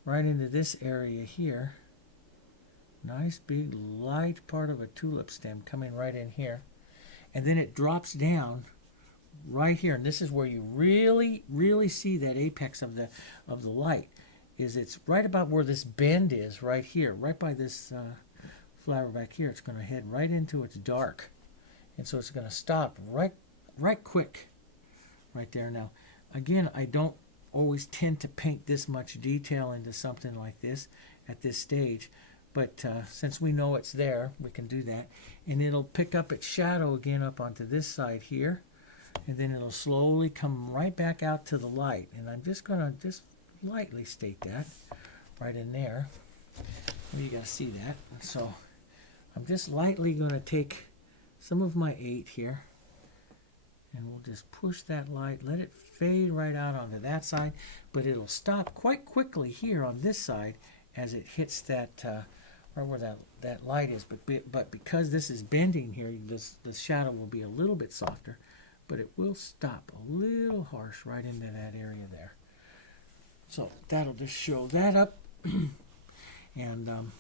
right into this area here. Nice big light part of a tulip stem coming right in here, and then it drops down right here, and this is where you really see that apex of the light. Is it's right about where this bend is, right here, right by this flower back here. It's going to head right into its dark, and so it's going to stop right quick right there. Now again, I don't always tend to paint this much detail into something like this at this stage, but since we know it's there, we can do that, and it'll pick up its shadow again up onto this side here, and then it'll slowly come right back out to the light. And I'm just going to just lightly state that right in there. You got to see that. And so I'm just lightly going to take some of my 8 here, and we'll just push that light, let it fade right out onto that side, but it'll stop quite quickly here on this side as it hits that right where that light is. But because this is bending here, the shadow will be a little bit softer, but it will stop a little harsh right into that area there. So that'll just show that up and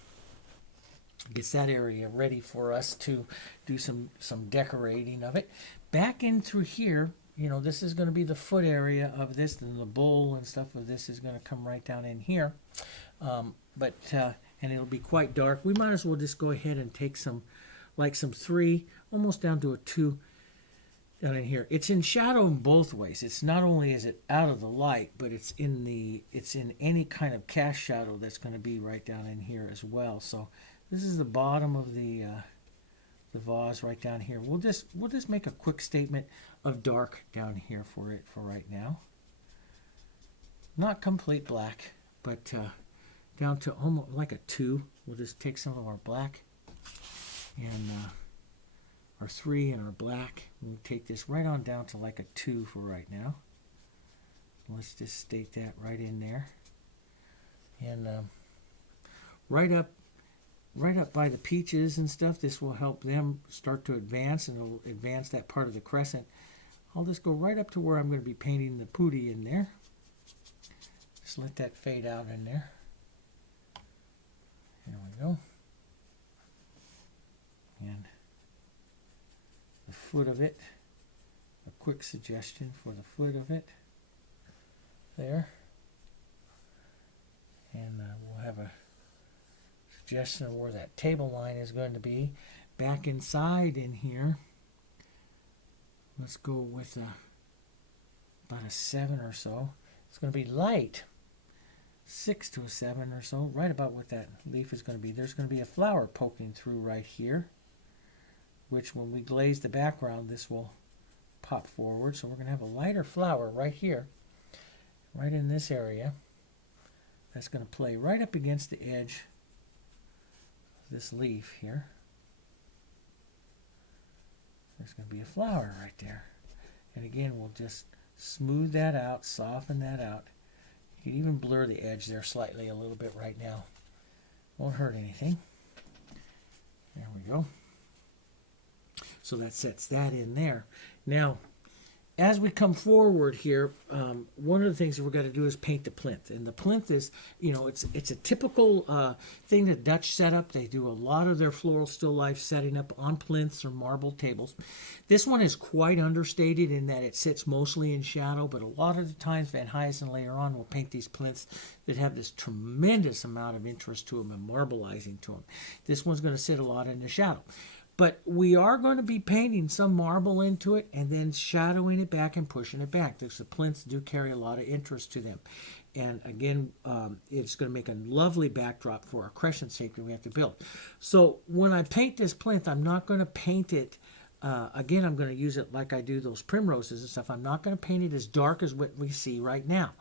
gets that area ready for us to do some decorating of it. Back in through here, you know, this is going to be the foot area of this, and the bowl and stuff of this is going to come right down in here. And it'll be quite dark. We might as well just go ahead and take some 3, almost down to a 2 down in here. It's in shadow in both ways. It's not only is it out of the light, but it's in any kind of cast shadow that's going to be right down in here as well. So this is the bottom of the vase right down here. We'll just make a quick statement of dark down here for it for right now. Not complete black, but down to almost like a 2. We'll just take some of our black and our 3 and our black. We'll take this right on down to like a 2 for right now. Let's just state that right in there. And right up by the peaches and stuff, this will help them start to advance, and it'll advance that part of the crescent. I'll just go right up to where I'm going to be painting the pooty in there. Just let that fade out in there. There we go. And the foot of it, a quick suggestion for the foot of it there. And we'll have a suggestion of where that table line is going to be. Back inside in here, let's go with about a 7 or so. It's going to be light, 6 to a 7 or so, right about what that leaf is going to be. There's going to be a flower poking through right here, which when we glaze the background, this will pop forward. So we're going to have a lighter flower right here, right in this area. That's going to play right up against the edge of this leaf here. There's going to be a flower right there. And again, we'll just smooth that out, soften that out. You can even blur the edge there slightly a little bit right now. Won't hurt anything. There we go. So that sets that in there. Now, as we come forward here, one of the things that we're going to do is paint the plinth. And the plinth is, you know, it's a typical thing that Dutch set up. They do a lot of their floral still life setting up on plinths or marble tables. This one is quite understated in that it sits mostly in shadow, but a lot of the times Van Huysen later on will paint these plinths that have this tremendous amount of interest to them and marbleizing to them. This one's going to sit a lot in the shadow. But we are going to be painting some marble into it and then shadowing it back and pushing it back. The plinths do carry a lot of interest to them. And again, it's going to make a lovely backdrop for our crescent shape that we have to build. So when I paint this plinth, I'm not going to paint it, again, I'm going to use it like I do those primroses and stuff. I'm not going to paint it as dark as what we see right now.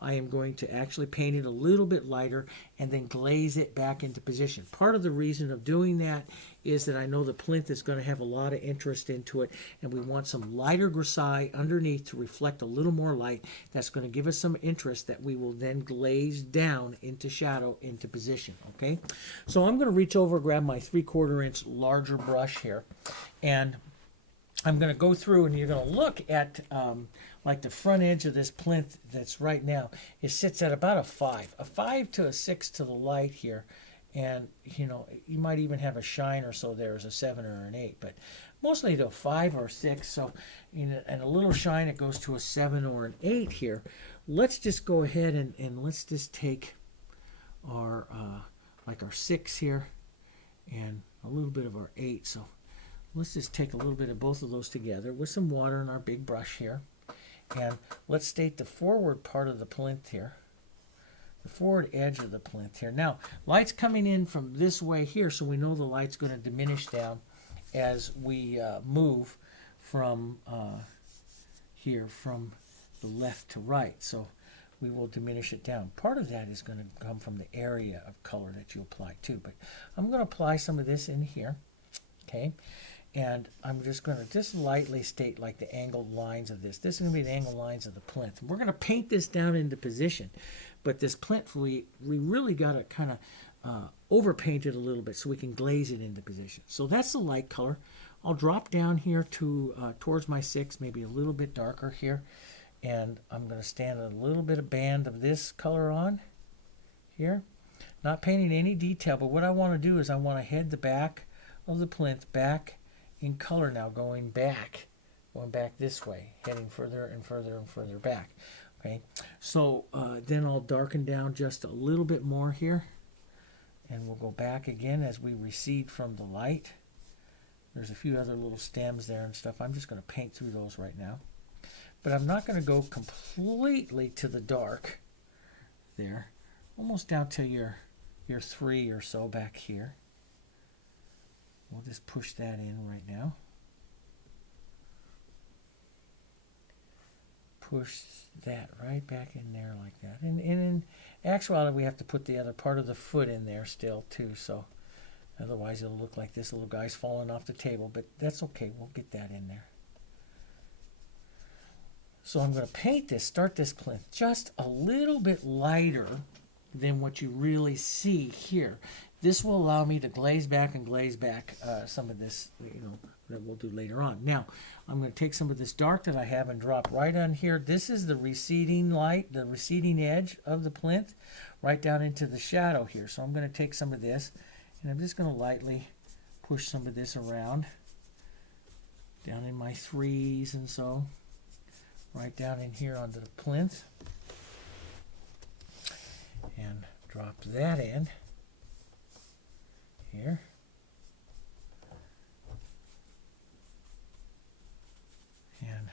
I am going to actually paint it a little bit lighter and then glaze it back into position. Part of the reason of doing that is that I know the plinth is going to have a lot of interest into it, and we want some lighter grisaille underneath to reflect a little more light. That's going to give us some interest that we will then glaze down into shadow, into position. Okay, so I'm going to reach over, grab my 3/4 inch larger brush here, and I'm going to go through, and you're going to look at like the front edge of this plinth that's right now. It sits at about a 5 to a 6 to the light here. And, you know, you might even have a shine or so there as a 7 or an 8, but mostly to a 5 or 6. So, and a little shine, it goes to a 7 or an 8 here. Let's just go ahead and let's just take our, like our 6 here and a little bit of our 8. So let's just take a little bit of both of those together with some water in our big brush here. And let's state the forward part of the plinth here. The forward edge of the plinth here. Now, light's coming in from this way here, so we know the light's going to diminish down as we move from here, from the left to right. So we will diminish it down. Part of that is going to come from the area of color that you apply too. But I'm going to apply some of this in here, okay? And I'm just going to just lightly state like the angled lines of this. This is going to be the angled lines of the plinth. And we're going to paint this down into position. But this plinth, we really got to kind of overpaint it a little bit so we can glaze it into position. So that's the light color. I'll drop down here to towards my 6, maybe a little bit darker here. And I'm going to stand a little bit of band of this color on here. Not painting any detail, but what I want to do is I want to head the back of the plinth back in color now, going back this way, heading further and further and further back. Okay, so then I'll darken down just a little bit more here, and we'll go back again as we recede from the light. There's a few other little stems there and stuff. I'm just going to paint through those right now, but I'm not going to go completely to the dark there, almost down to your 3 or so back here. We'll just push that in right now. Push that right back in there like that. And in actuality, we have to put the other part of the foot in there still too. So otherwise, it'll look like this little guy's falling off the table. But that's okay. We'll get that in there. So I'm going to paint this, start this plinth just a little bit lighter than what you really see here. This will allow me to glaze back some of this, that we'll do later on. Now, I'm going to take some of this dark that I have and drop right on here. This is the receding light, the receding edge of the plinth, right down into the shadow here. So I'm going to take some of this, and I'm just going to lightly push some of this around, down in my 3s and so, right down in here onto the plinth, and drop that in here. And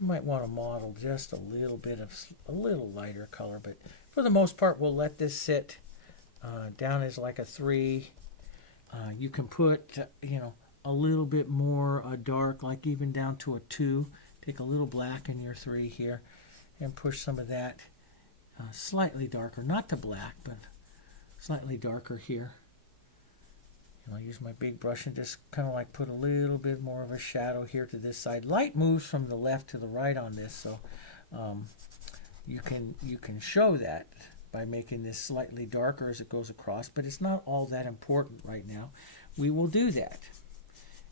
you might want to model just a little bit of a little lighter color, but for the most part we'll let this sit down as like a 3. You can put a little bit more dark, like even down to a 2. Take a little black in your 3 here and push some of that slightly darker, not to black, but slightly darker here. I'll use my big brush and just kind of like put a little bit more of a shadow here to this side. Light moves from the left to the right on this, so you can show that by making this slightly darker as it goes across, but it's not all that important right now. We will do that.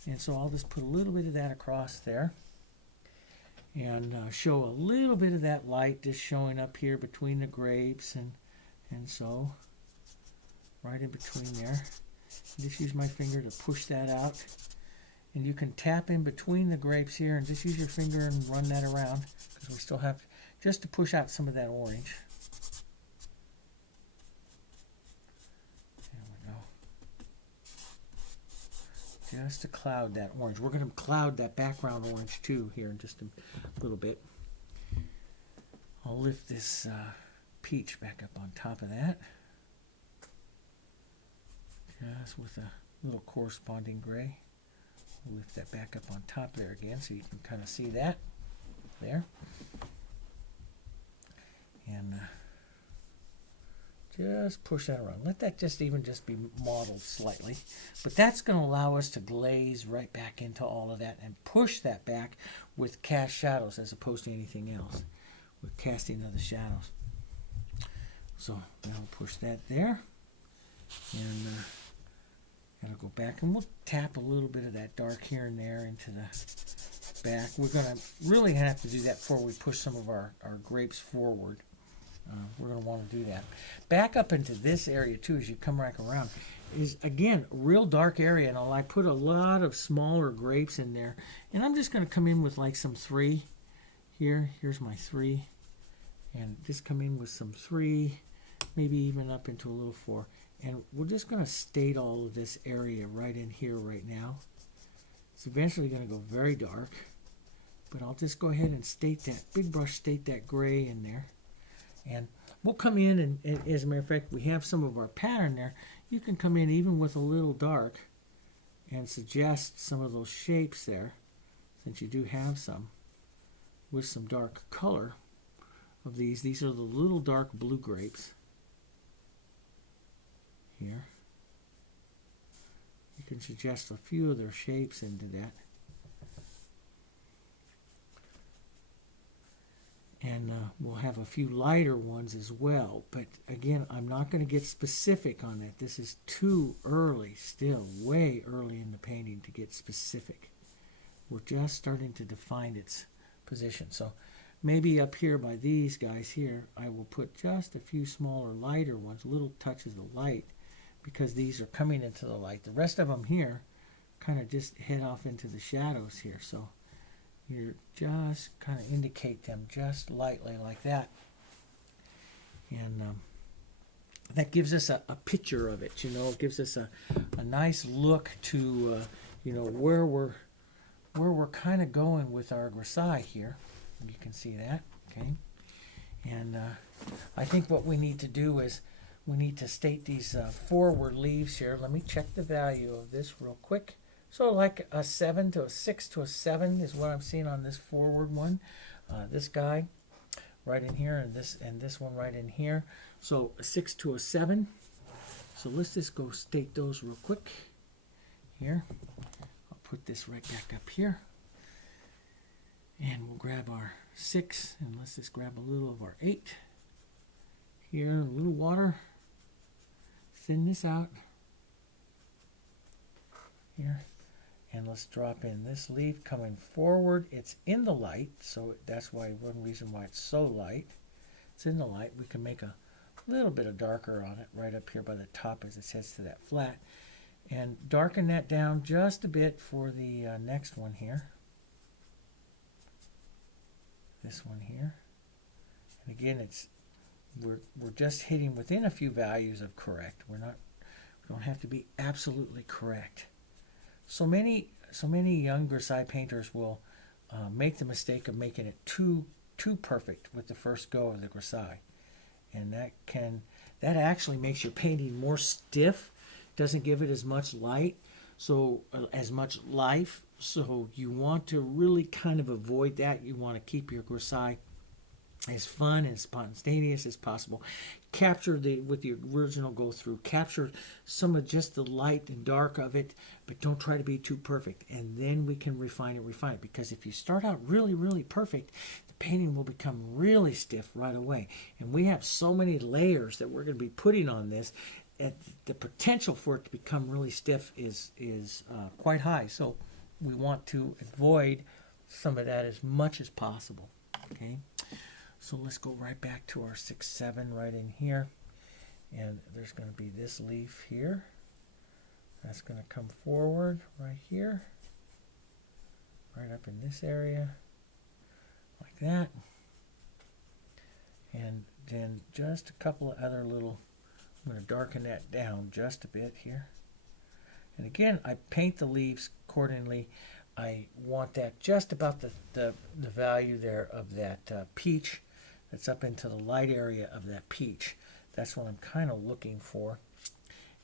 And so I'll just put a little bit of that across there and show a little bit of that light just showing up here between the grapes and so right in between there. Just use my finger to push that out, and you can tap in between the grapes here and just use your finger and run that around, because we still have just to push out some of that orange. There we go. Just to cloud that orange. We're going to cloud that background orange too here in just a little bit. I'll lift this peach back up on top of that. Just with a little corresponding gray. We'll lift that back up on top there again so you can kind of see that there. And just push that around. Let that just be mottled slightly. But that's going to allow us to glaze right back into all of that and push that back with cast shadows as opposed to anything else, with casting of the shadows. So now we'll push that there. And gotta go back, and we'll tap a little bit of that dark here and there into the back. We're going to really have to do that before we push some of our grapes forward. We're going to want to do that. Back up into this area too as you come back around is, again, a real dark area, and I put a lot of smaller grapes in there, and I'm just going to come in with like some 3 here. Here's my 3, and just come in with some 3, maybe even up into a little 4. And we're just going to state all of this area right in here right now. It's eventually going to go very dark, but I'll just go ahead and state that, big brush state that gray in there. And we'll come in, and as a matter of fact, we have some of our pattern there. You can come in even with a little dark and suggest some of those shapes there, since you do have some, with some dark color of these. These are the little dark blue grapes. Here. You can suggest a few of their shapes into that. And we'll have a few lighter ones as well. But again, I'm not going to get specific on that. This is too early still, way early in the painting to get specific. We're just starting to define its position. So maybe up here by these guys here, I will put just a few smaller, lighter ones, little touches of light, because these are coming into the light. The rest of them here kind of just head off into the shadows here. So you just kind of indicate them just lightly like that. And that gives us a picture of it, you know. It gives us a nice look to, you know, where we're kind of going with our grisaille here. You can see that, okay? And I think what we need to do is we need to state these forward leaves here. Let me check the value of this real quick. So like a 7 to a 6 to a 7 is what I'm seeing on this forward one. This guy right in here, and this one right in here. So a 6 to a 7. So let's just go state those real quick here. I'll put this right back up here. And we'll grab our 6, and let's just grab a little of our 8. Here, a little water. Thin this out. Here. And let's drop in this leaf coming forward. It's in the light, so that's why one reason why it's so light. It's in the light. We can make a little bit of darker on it right up here by the top as it heads to that flat. And darken that down just a bit for the next one here. This one here. And again, we're just hitting within a few values of correct. We don't have to be absolutely correct. So many young Grisaille painters will make the mistake of making it too perfect with the first go of the Grisaille, and that actually makes your painting more stiff. Doesn't give it as much light, so as much life. So you want to really kind of avoid that. You want to keep your Grisaille as fun and spontaneous as possible. Capture with the original go through, capture some of just the light and dark of it, but don't try to be too perfect. And then we can refine it, because if you start out really, really perfect, the painting will become really stiff right away. And we have so many layers that we're going to be putting on this, the potential for it to become really stiff is quite high. So we want to avoid some of that as much as possible. Okay. So let's go right back to our 6, 7 right in here. And there's going to be this leaf here. That's going to come forward right here. Right up in this area. Like that. And then just a couple of other little, I'm going to darken that down just a bit here. And again, I paint the leaves accordingly. I want that just about the value there of that peach. That's up into the light area of that peach. That's what I'm kind of looking for.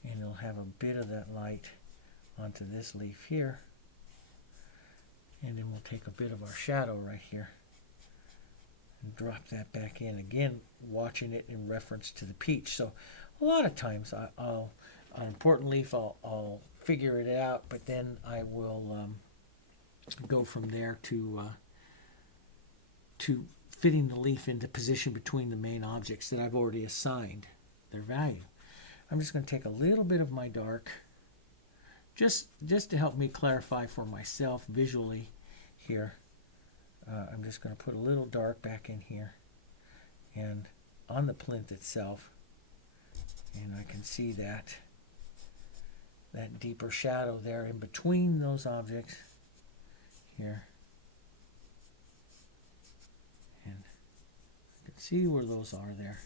And it'll have a bit of that light onto this leaf here. And then we'll take a bit of our shadow right here. and drop that back in again, watching it in reference to the peach. So a lot of times I'll on important leaf I'll figure it out, but then I will go from there to fitting the leaf into position between the main objects that I've already assigned their value. I'm just going to take a little bit of my dark, just to help me clarify for myself visually here. I'm just going to put a little dark back in here and on the plinth itself, and I can see that deeper shadow there in between those objects here, and you can see where those are there.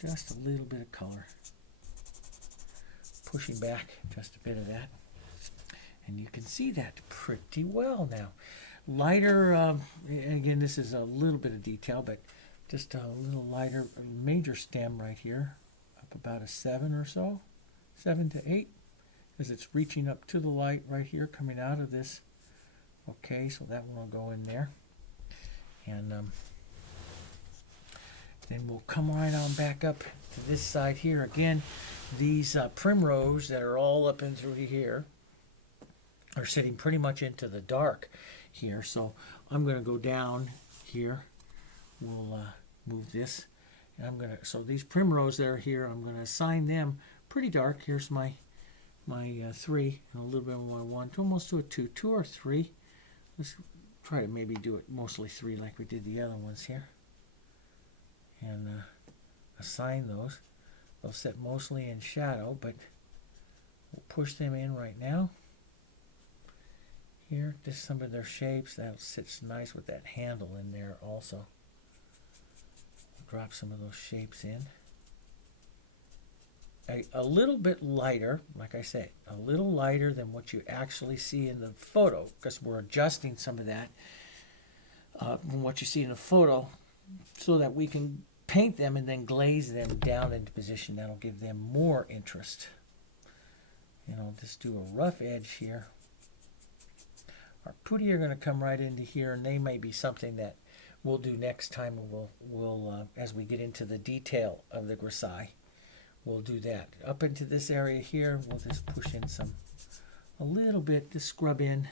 Just a little bit of color, pushing back just a bit of that, and you can see that pretty well now. Lighter, again, this is a little bit of detail, but just a little lighter, major stem right here, up about a 7 or so, 7 to 8, as it's reaching up to the light right here, coming out of this. Okay, so that one will go in there, and then we'll come right on back up to this side here. Again, these primrose that are all up in through here are sitting pretty much into the dark here. So I'm going to go down here. We'll move this, and I'm going to. So these primrose that are here, I'm going to assign them pretty dark. Here's my 3 and a little bit of my 1, almost to a 2, 2 or 3. Let's try to maybe do it mostly 3 like we did the other ones here, and assign those. They'll sit mostly in shadow, but we'll push them in right now. Here, just some of their shapes. That sits nice with that handle in there also. We'll drop some of those shapes in. A little bit lighter, like I say, a little lighter than what you actually see in the photo, because we're adjusting some of that from what you see in the photo so that we can paint them and then glaze them down into position. That'll give them more interest. And I'll just do a rough edge here. Our putti are going to come right into here, and they may be something that we'll do next time. We'll as we get into the detail of the grisaille, we'll do that. Up into this area here, we'll just push in a little bit, just scrub in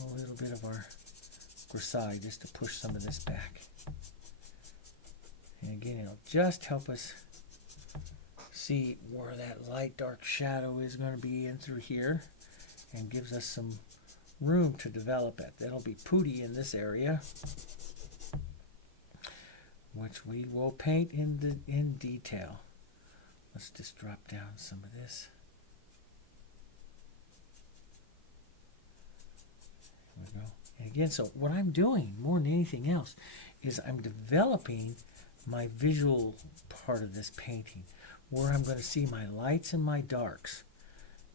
a little bit of our grisaille just to push some of this back. And again, it'll just help us see where that light dark shadow is going to be in through here, and gives us some room to develop it. That'll be putti in this area, which we will paint in detail. Let's just drop down some of this. There we go. And again, so what I'm doing more than anything else is I'm developing my visual part of this painting, where I'm going to see my lights and my darks,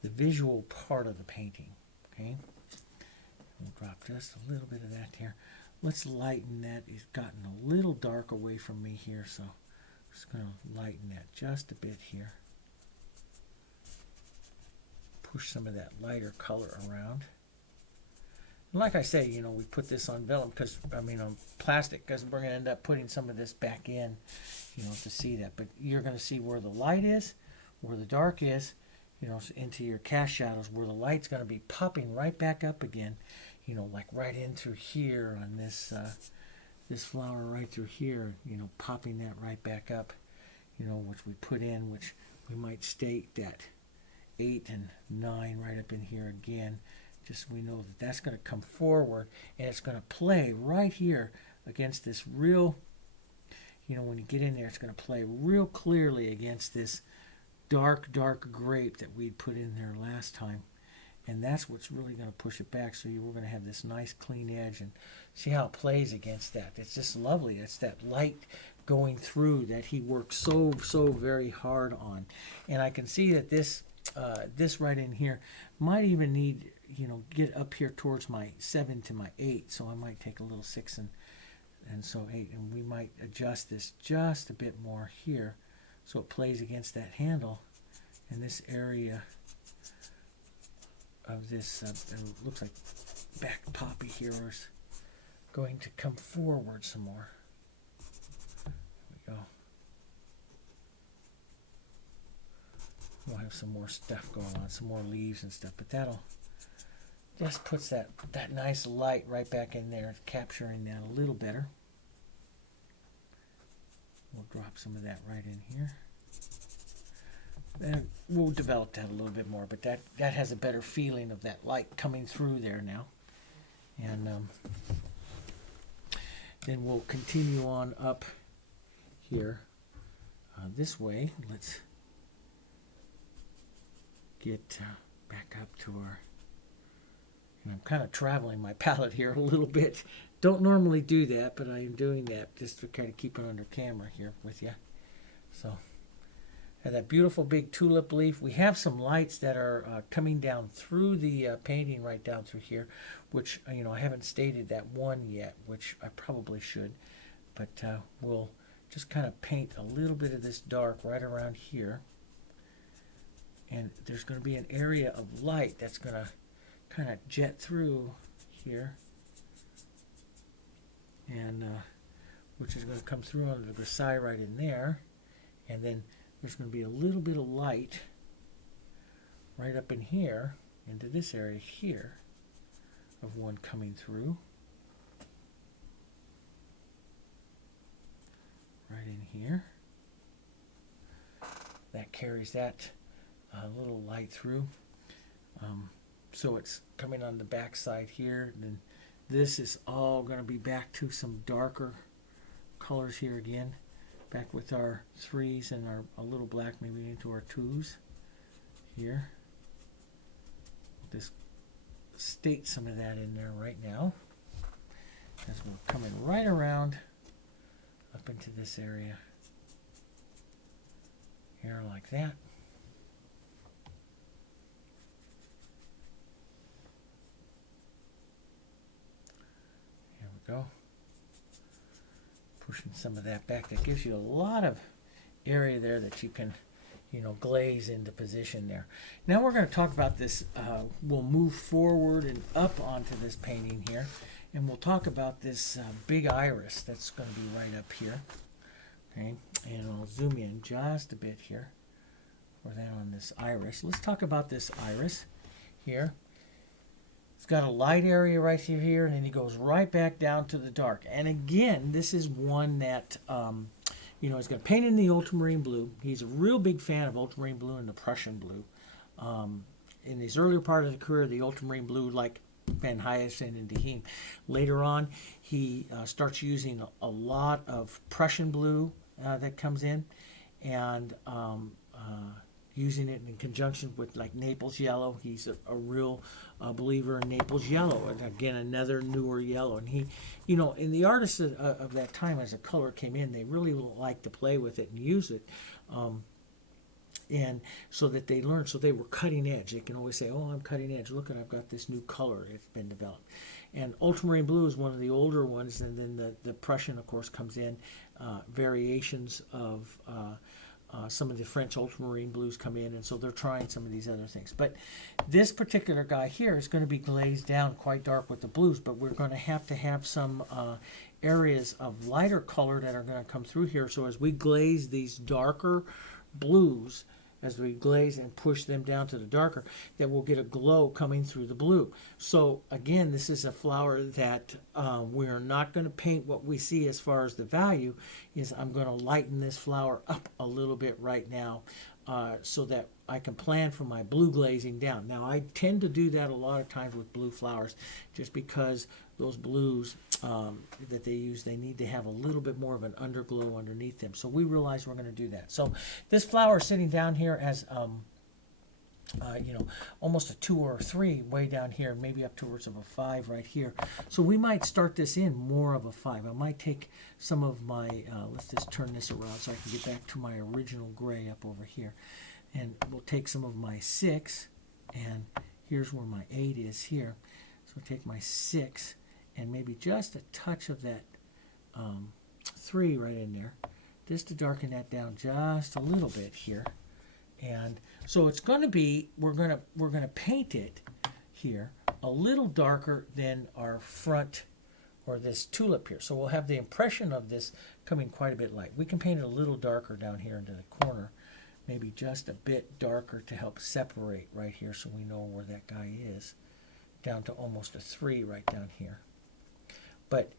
the visual part of the painting. Okay, we'll drop just a little bit of that here. Let's lighten that. It's gotten a little dark away from me here, so I'm just going to lighten that just a bit here. Push some of that lighter color around. And like I say, you know, we put this on vellum because, I mean, on plastic, because we're going to end up putting some of this back in, you know, to see that. But you're going to see where the light is, where the dark is, you know, into your cast shadows, where the light's going to be popping right back up again, you know, like right in through here on this this flower right through here, you know, popping that right back up, you know, which we put in, which we might state that 8 and 9 right up in here again. Just so we know that that's going to come forward, and it's going to play right here against this real, you know, when you get in there, it's going to play real clearly against this dark grape that we'd put in there last time. And that's what's really going to push it back. So we're going to have this nice clean edge, and see how it plays against that. It's just lovely. It's that light going through that he worked so very hard on. And I can see that this right in here might even need, you know, get up here towards my 7 to my 8. So I might take a little 6 and so 8, and we might adjust this just a bit more here so it plays against that handle in this area of this, it looks like back poppy here is going to come forward some more. we'll have some more stuff going on, some more leaves and stuff, but that'll just puts that nice light right back in there, capturing that a little better. We'll drop some of that right in here. And we'll develop that a little bit more, but that has a better feeling of that light coming through there now. And then we'll continue on up here this way. Let's get back up to our, and I'm kind of traveling my palette here a little bit. Don't normally do that, but I am doing that just to kind of keep it under camera here with you. So, and that beautiful big tulip leaf. We have some lights that are coming down through the painting right down through here, which, I haven't stated that one yet, which I probably should. But we'll just kind of paint a little bit of this dark right around here. And there's going to be an area of light that's going to kind of jet through here. And which is going to come through under the Grisaille right in there. And then there's going to be a little bit of light right up in here, into this area here, of one coming through. Right in here. That carries that little light through. So it's coming on the back side here. And then this is all going to be back to some darker colors here again. Back with our 3s and a little black maybe into our 2s here. Just state some of that in there right now, as we're coming right around up into this area here like that. Here we go. Pushing some of that back. That gives you a lot of area there that you can, glaze into position there. Now we're going to talk about this. We'll move forward and up onto this painting here, and we'll talk about this big iris that's going to be right up here. Okay, and I'll zoom in just a bit here for that on this iris. Let's talk about this iris here. It's got a light area right through here, and then he goes right back down to the dark. And again, this is one that, he's got paint in the ultramarine blue. He's a real big fan of ultramarine blue and the Prussian blue. In his earlier part of the career, the ultramarine blue, like Van Hyacinth and Deheme. Later on, he starts using a lot of Prussian blue that comes in, and using it in conjunction with like Naples yellow. He's a real believer in Naples yellow, and again another newer yellow. And he, in the artists of that time, as the color came in, they really liked to play with it and use it, and so that they learned. So they were cutting edge. They can always say, "Oh, I'm cutting edge. Look, I've got this new color. It's been developed." And ultramarine blue is one of the older ones, and then the Prussian, of course, comes in. Variations of some of the French ultramarine blues come in, and so they're trying some of these other things. But this particular guy here is going to be glazed down quite dark with the blues, but we're going to have some areas of lighter color that are going to come through here. So as we glaze these darker blues, as we glaze and push them down to the darker, that we'll get a glow coming through the blue. So again, this is a flower that we're not going to paint what we see as far as the value is. I'm going to lighten this flower up a little bit right now so that I can plan for my blue glazing down. Now I tend to do that a lot of times with blue flowers, just because those blues that they use, they need to have a little bit more of an underglow underneath them. So we realize we're going to do that. So this flower is sitting down here as, almost a 2 or a 3 way down here, maybe up towards of a 5 right here. So we might start this in more of a 5. I might take some of my, let's just turn this around so I can get back to my original gray up over here. And we'll take some of my 6, and here's where my 8 is here. So take my 6 and maybe just a touch of that 3 right in there, just to darken that down just a little bit here. And so it's going to be, we're going to paint it here a little darker than our front, or this tulip here. So we'll have the impression of this coming quite a bit light. We can paint it a little darker down here into the corner, maybe just a bit darker to help separate right here so we know where that guy is, down to almost a 3 right down here. But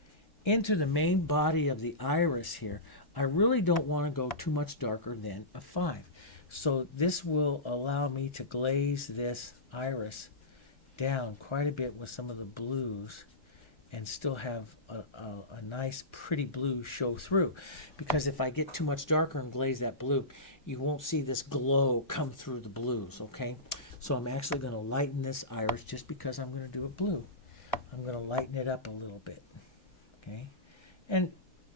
into the main body of the iris here, I really don't want to go too much darker than a 5. So this will allow me to glaze this iris down quite a bit with some of the blues and still have a nice pretty blue show through. Because if I get too much darker and glaze that blue, you won't see this glow come through the blues, okay? So I'm actually going to lighten this iris just because I'm going to do it blue. I'm going to lighten it up a little bit, okay? And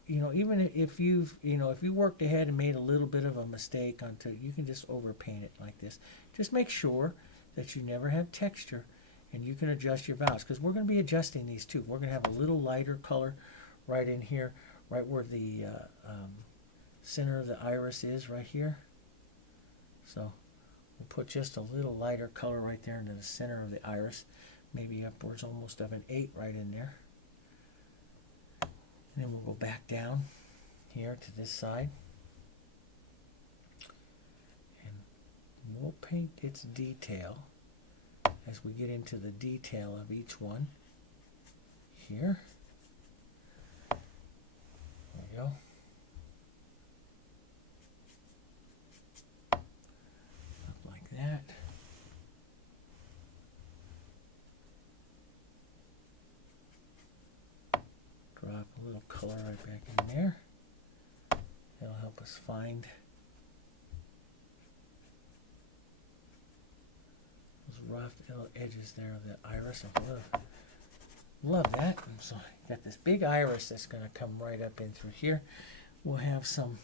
you know, even if you've, if you worked ahead and made a little bit of a mistake onto, you can just overpaint it like this. Just make sure that you never have texture, and you can adjust your values, because we're going to be adjusting these too. We're going to have a little lighter color right in here, right where the center of the iris is right here. So we'll put just a little lighter color right there into the center of the iris, maybe upwards almost of an 8 right in there. And then we'll go back down here to this side. And we'll paint its detail as we get into the detail of each one. Here. There we go. Up like that. Drop a little color right back in there. That'll help us find those rough edges there of the iris. I love that. And so I got this big iris that's going to come right up in through here. We'll have some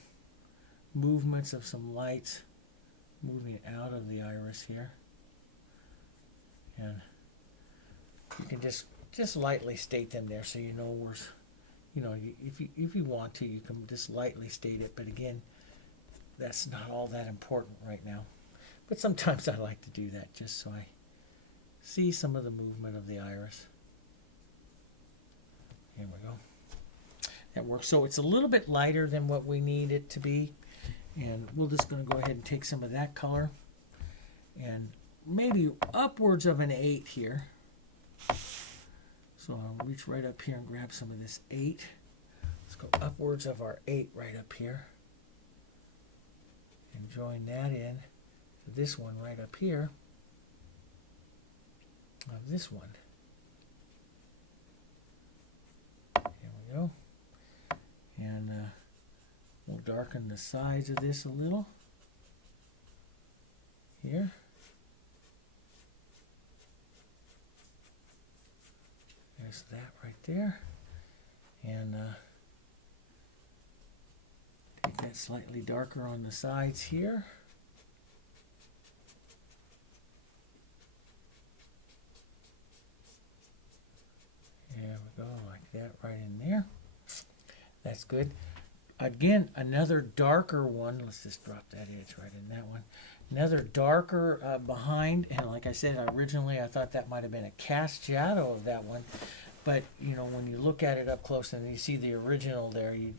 movements of some lights moving out of the iris here. And you can just lightly state them there so you know where's, if you want to, you can just lightly state it. But again, that's not all that important right now. But sometimes I like to do that just so I see some of the movement of the iris. Here we go. That works. So it's a little bit lighter than what we need it to be. And we're just going to go ahead and take some of that color and maybe upwards of an 8 here. So I'll reach right up here and grab some of this 8. Let's go upwards of our 8 right up here. And join that in to this one right up here of this one. Here we go. And we'll darken the sides of this a little here. There's that right there. And take that slightly darker on the sides here. There we go, like that right in there. That's good. Again, another darker one. Let's just drop that edge right in that one. Another darker behind, and like I said, originally I thought that might have been a cast shadow of that one, but when you look at it up close and you see the original there, you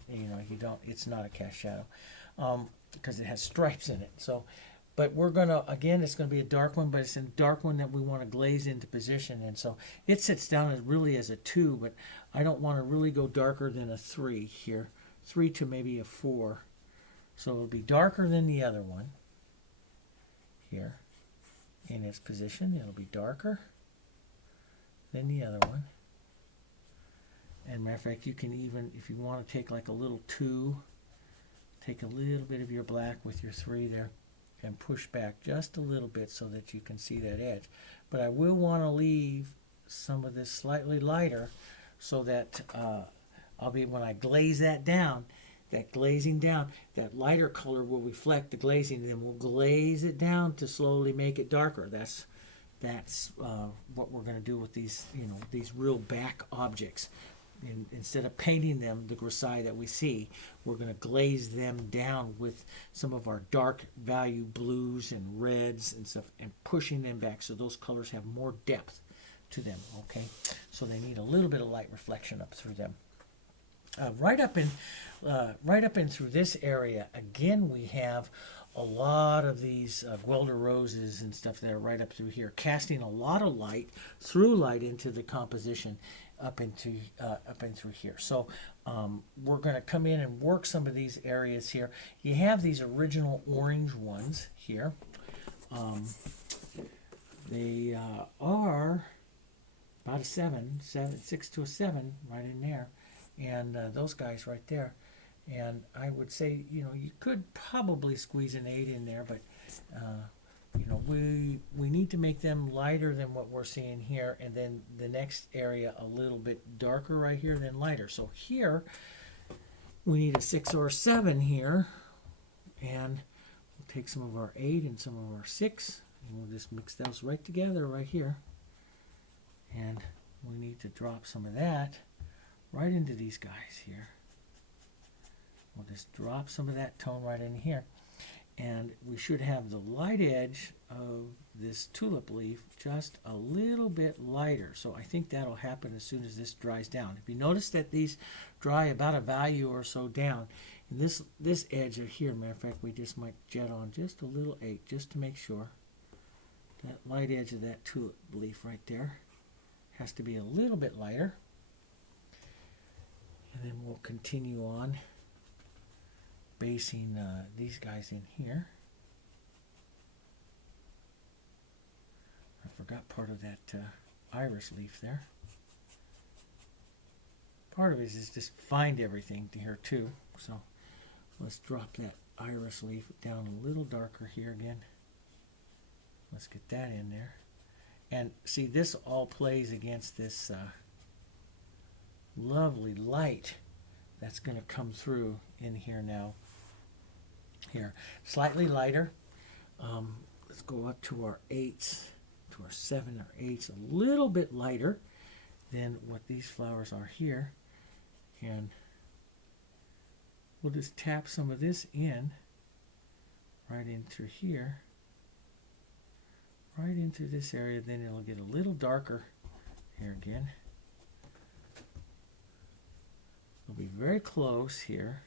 don't. It's not a cast shadow because it has stripes in it. So, but we're gonna it's gonna be a dark one, but it's a dark one that we want to glaze into position, and so it sits down as really as a 2, but I don't want to really go darker than a 3 here, 3 to maybe a 4. So it'll be darker than the other one. Here in its position, it'll be darker than the other one. And matter of fact, you can even, if you want to take like a little 2, take a little bit of your black with your 3 there and push back just a little bit so that you can see that edge. But I will want to leave some of this slightly lighter so that when I glaze that down, that glazing down, that lighter color will reflect the glazing, and then we'll glaze it down to slowly make it darker. That's what we're going to do with these, these real back objects. And instead of painting them the Grisaille that we see, we're going to glaze them down with some of our dark value blues and reds and stuff, and pushing them back so those colors have more depth to them. Okay, so they need a little bit of light reflection up through them. Right up in through this area, again, we have a lot of these Guelder roses and stuff that are right up through here, casting a lot of light, through light into the composition up in through here. So we're going to come in and work some of these areas here. You have these original orange ones here. They are about a 6 to a 7 right in there, and those guys right there. And I would say, you could probably squeeze an 8 in there, but we need to make them lighter than what we're seeing here, and then the next area a little bit darker right here, then lighter. So here we need a 6 or a 7 here, and we'll take some of our 8 and some of our 6, and we'll just mix those right together right here. And we need to drop some of that right into these guys here. We'll just drop some of that tone right in here. And we should have the light edge of this tulip leaf just a little bit lighter. So I think that'll happen as soon as this dries down. If you notice that these dry about a value or so down, and this edge of here, matter of fact, we just might jet on just a little 8 just to make sure. That light edge of that tulip leaf right there has to be a little bit lighter. And then we'll continue on basing these guys in here. I forgot part of that iris leaf there. Part of it is just find everything here too. So let's drop that iris leaf down a little darker here again. Let's get that in there. And see, this all plays against this lovely light that's going to come through in here now. Here, slightly lighter. Let's go up to our 8s, to our 7 or 8s, a little bit lighter than what these flowers are here. And we'll just tap some of this in, right in through here, right into this area. Then it'll get a little darker here again. It'll be very close here,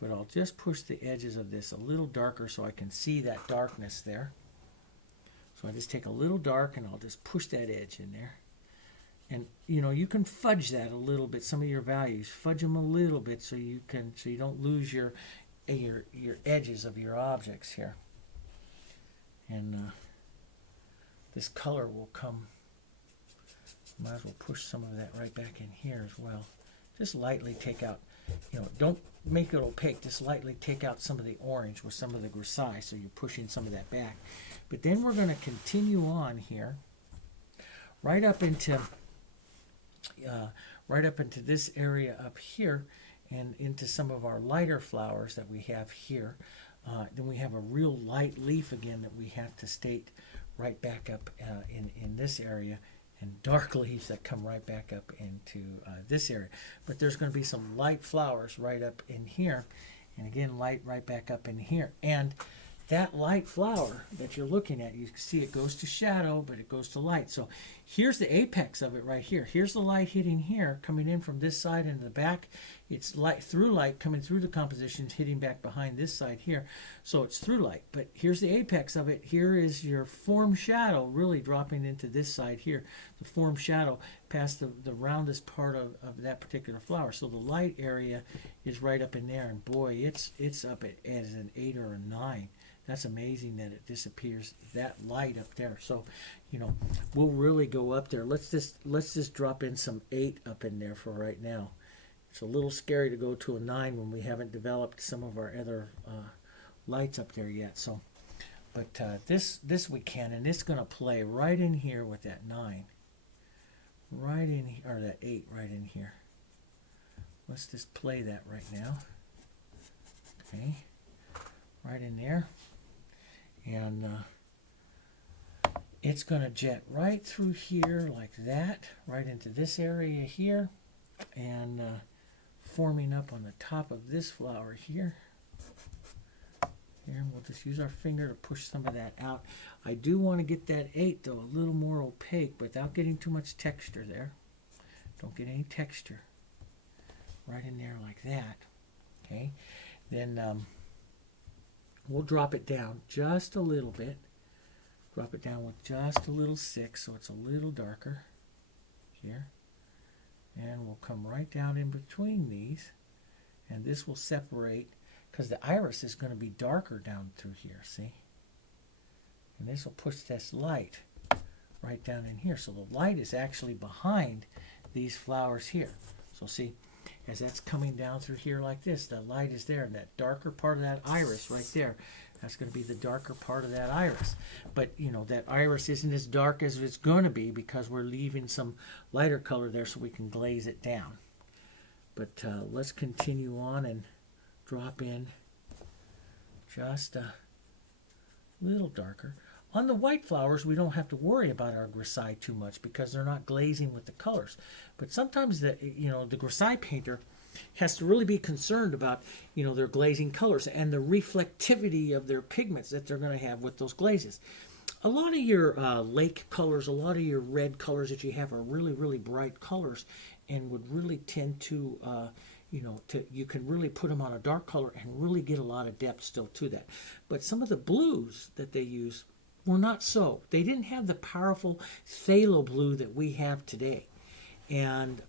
but I'll just push the edges of this a little darker so I can see that darkness there. So I just take a little dark and I'll just push that edge in there. And you can fudge that a little bit, some of your values. Fudge them a little bit so you don't lose your edges of your objects here. And this color will come. Might as well push some of that right back in here as well. Just lightly take out, don't make it opaque. Just lightly take out some of the orange with some of the grisaille, so you're pushing some of that back. But then we're going to continue on here, right up into this area up here, and into some of our lighter flowers that we have here. Then we have a real light leaf again that we have to state right back up in this area, and dark leaves that come right back up into this area. But there's going to be some light flowers right up in here, and again light right back up in here. And that light flower that you're looking at, you can see it goes to shadow, but it goes to light. So here's the apex of it right here. Here's the light hitting here, coming in from this side into the back. It's light coming through the composition, hitting back behind this side here. So it's through light. But here's the apex of it. Here is your form shadow really dropping into this side here. The form shadow past the roundest part of that particular flower. So the light area is right up in there. And boy, it's up as an 8 or a 9. That's amazing that it disappears that light up there. So, we'll really go up there. Let's just drop in some 8 up in there for right now. It's a little scary to go to a 9 when we haven't developed some of our other lights up there yet. So, but this we can, and it's going to play right in here with that 9, right in here, or that 8 right in here. Let's just play that right now. Okay, right in there. And it's going to jet right through here like that, right into this area here, and forming up on the top of this flower here. Here, we'll just use our finger to push some of that out. I do want to get that 8, though, a little more opaque, without getting too much texture there. Don't get any texture. right in there like that. Okay, then we'll drop it down just a little bit. Drop it down with just a little 6 so it's a little darker here. And we'll come right down in between these, and this will separate because the iris is going to be darker down through here, see? And this will push this light right down in here. So the light is actually behind these flowers here. So see, as that's coming down through here like this, the light is there, and that darker part of that iris right there, that's going to be the darker part of that iris. But, you know, that iris isn't as dark as it's going to be because we're leaving some lighter color there so we can glaze it down. But let's continue on and drop in just a little darker. On the white flowers, we don't have to worry about our grisaille too much because they're not glazing with the colors. But sometimes the grisaille painter has to really be concerned about, their glazing colors and the reflectivity of their pigments that they're going to have with those glazes. A lot of your lake colors, a lot of your red colors that you have are really, really bright colors and would really tend to, you can really put them on a dark color and really get a lot of depth still to that. But some of the blues that they use were not so. They didn't have the powerful phthalo blue that we have today. And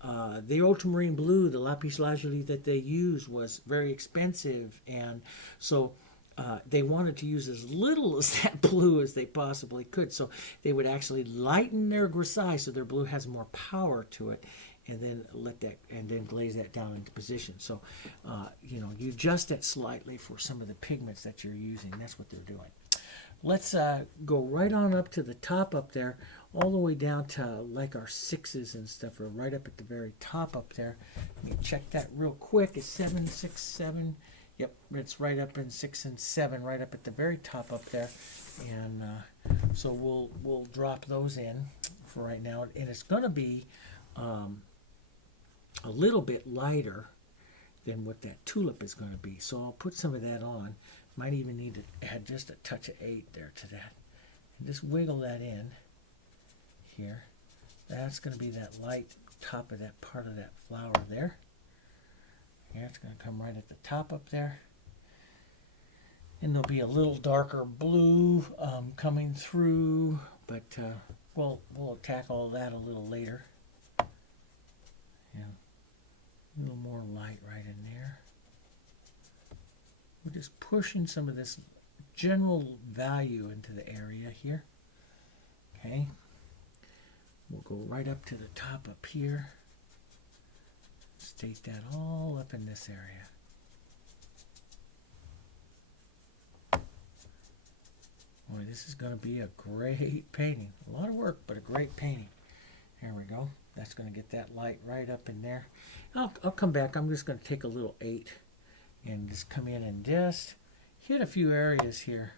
the ultramarine blue, the lapis lazuli that they used was very expensive. And so they wanted to use as little as that blue as they possibly could. So they would actually lighten their grisaille so their blue has more power to it. And then then glaze that down into position. So, you adjust that slightly for some of the pigments that you're using. That's what they're doing. Let's go right on up to the top up there, all the way down to like our 6s and stuff, or right up at the very top up there. Let me check that real quick. It's 7, 6, 7. Yep, it's right up in 6 and 7, right up at the very top up there. And so we'll drop those in for right now. And it's going to be a little bit lighter than what that tulip is going to be. So I'll put some of that on. Might even need to add just a touch of 8 there to that. And just wiggle that in here. That's going to be that light top of that part of that flower there. Yeah, it's going to come right at the top up there. And there'll be a little darker blue coming through, but we'll tackle that a little later. Yeah, a little more light right in there. We're just pushing some of this general value into the area here. Okay. We'll go right up to the top up here. State that all up in this area. Boy, this is going to be a great painting. A lot of work, but a great painting. There we go. That's going to get that light right up in there. I'll come back. I'm just going to take a little 8 and just come in and just hit a few areas here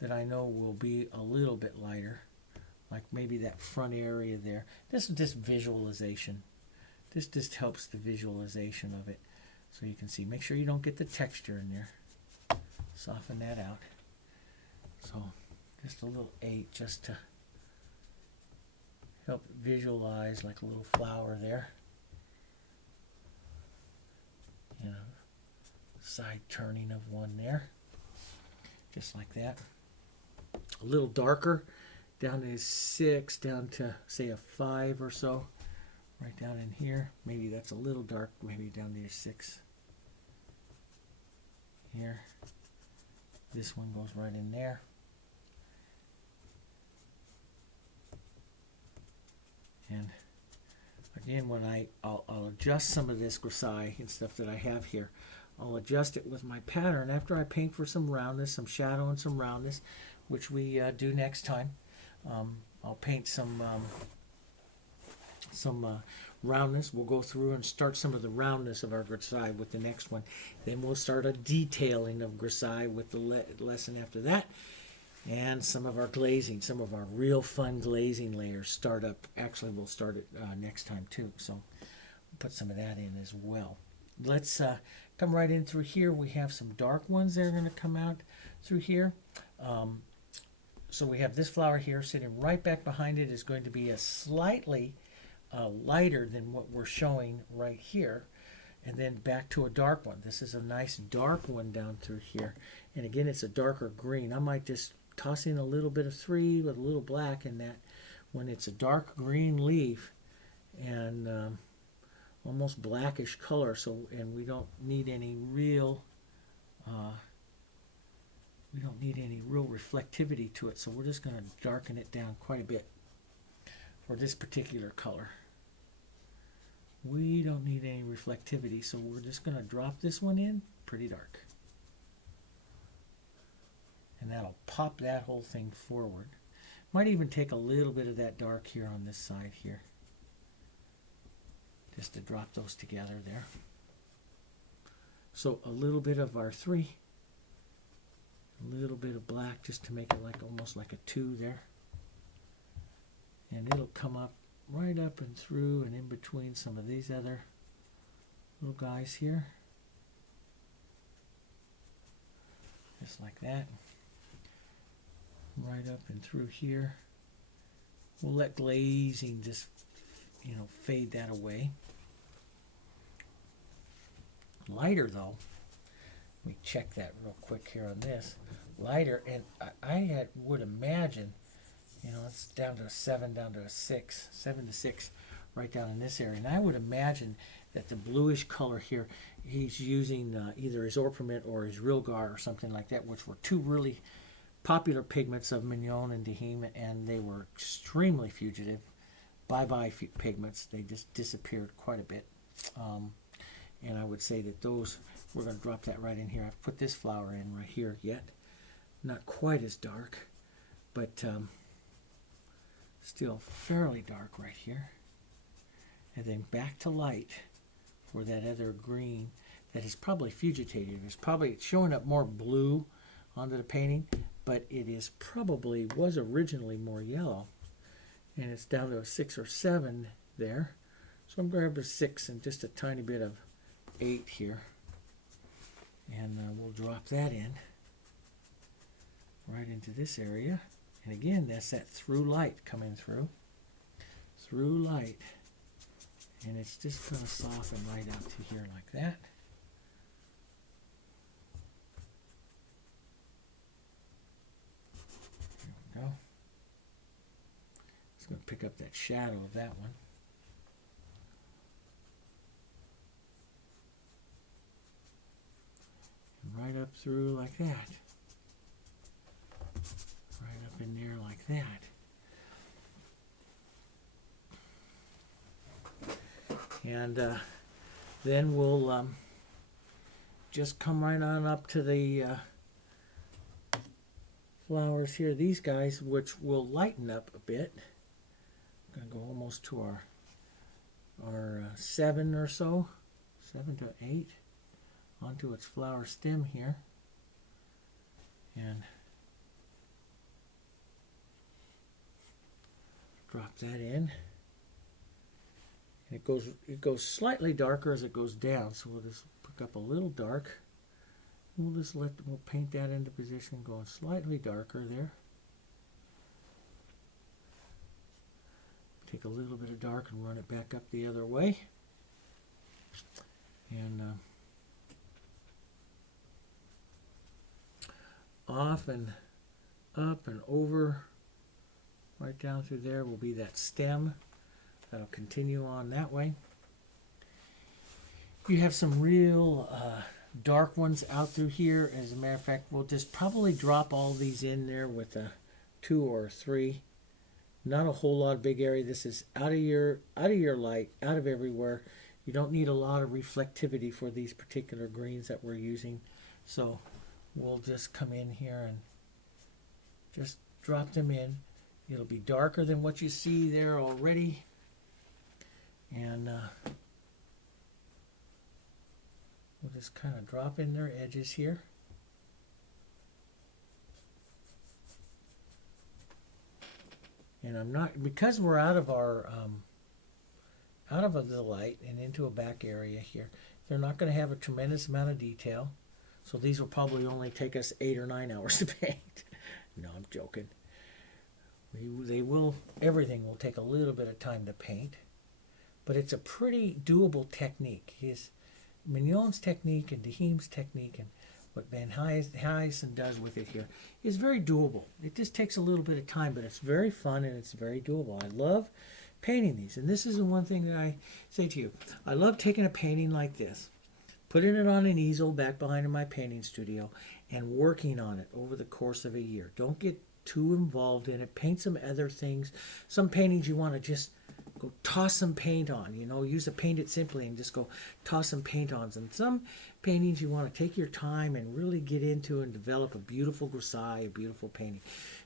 that I know will be a little bit lighter, like maybe that front area there. This is just visualization. This just helps the visualization of it. So you can see, make sure you don't get the texture in there. Soften that out. So just a little 8 just to help visualize like a little flower there. Side turning of one there. Just like that. A little darker down to 6, down to say a 5 or so. Right down in here. Maybe that's a little dark, maybe down to 6. Here. This one goes right in there. And again, when I'll adjust some of this grisaille and stuff that I have here, I'll adjust it with my pattern after I paint for some roundness, some shadow and some roundness, which we do next time. I'll paint some roundness. We'll go through and start some of the roundness of our grisaille with the next one. Then we'll start a detailing of grisaille with the lesson after that. And some of our glazing, some of our real fun glazing layers start up. Actually, we'll start it next time too. So we'll put some of that in as well. Let's come right in through here. We have some dark ones that are going to come out through here. So we have this flower here sitting right back behind it is going to be a slightly lighter than what we're showing right here. and then back to a dark one. This is a nice dark one down through here. And again, it's a darker green. I might just toss in a little bit of 3 with a little black in that when it's a dark green leaf and almost blackish color. So, and we don't need any real reflectivity to it. So we're just going to darken it down quite a bit for this particular color. We don't need any reflectivity, so we're just going to drop this one in pretty dark. And that'll pop that whole thing forward. Might even take a little bit of that dark here on this side here. Just to drop those together there. So a little bit of our 3. A little bit of black just to make it like almost like a 2 there. And it'll come up right up and through and in between some of these other little guys here. Just like that. Right up and through here. We'll let glazing just, fade that away. Lighter though, let me check that real quick here on this. Lighter, and I would imagine, it's down to a 7, down to a 6, 7 to 6, right down in this area. And I would imagine that the bluish color here, he's using either his orpiment or his Rilgar or something like that, which were 2 really popular pigments of Mignon and Deheme, and they were extremely fugitive. Bye-bye pigments. They just disappeared quite a bit. And I would say that those, we're going to drop that right in here. I've put this flower in right here yet. Not quite as dark, but still fairly dark right here. And then back to light for that other green that is probably fugitative. It's showing up more blue onto the painting, but it is probably was originally more yellow. And it's down to a 6 or 7 there. So I'm going to grab a 6 and just a tiny bit of 8 here. And we'll drop that in right into this area. And again, that's that through light coming through. Through light. And it's just going to soften right out to here like that. There we go. It's going to pick up that shadow of that one. And right up through like that. Right up in there like that. And then we'll just come right on up to the flowers here. These guys, which will lighten up a bit. I'm going to go almost to our 7 or so. 7 to 8. Onto its flower stem here. And drop that in. And it goes slightly darker as it goes down, so we'll just pick up a little dark. We'll paint that into position, going slightly darker there. Take a little bit of dark and run it back up the other way. And off and up and over, right down through there will be that stem. That'll continue on that way. You have some real dark ones out through here. As a matter of fact, we'll just probably drop all these in there with a 2 or 3. Not a whole lot of big area. This is out of your light, out of everywhere. You don't need a lot of reflectivity for these particular greens that we're using. So we'll just come in here and just drop them in. It'll be darker than what you see there already. And we'll just kind of drop in their edges here. And I'm not, because we're out of our out of the light and into a back area here, they're not going to have a tremendous amount of detail. So these will probably only take us 8 or 9 hours to paint. No, I'm joking. Everything will take a little bit of time to paint. But it's a pretty doable technique. Mignon's technique and Dehem's technique and what Van Huysen does with it here is very doable. It just takes a little bit of time, but it's very fun and it's very doable. I love painting these, and this is the one thing that I say to you. I love taking a painting like this, putting it on an easel back behind in my painting studio, and working on it over the course of a year. Don't get too involved in it. Paint some other things. Some paintings you want to just go toss some paint on, use a Paint It Simply and just go toss some paint on. And some paintings you want to take your time and really get into and develop a beautiful Grisaille, a beautiful painting.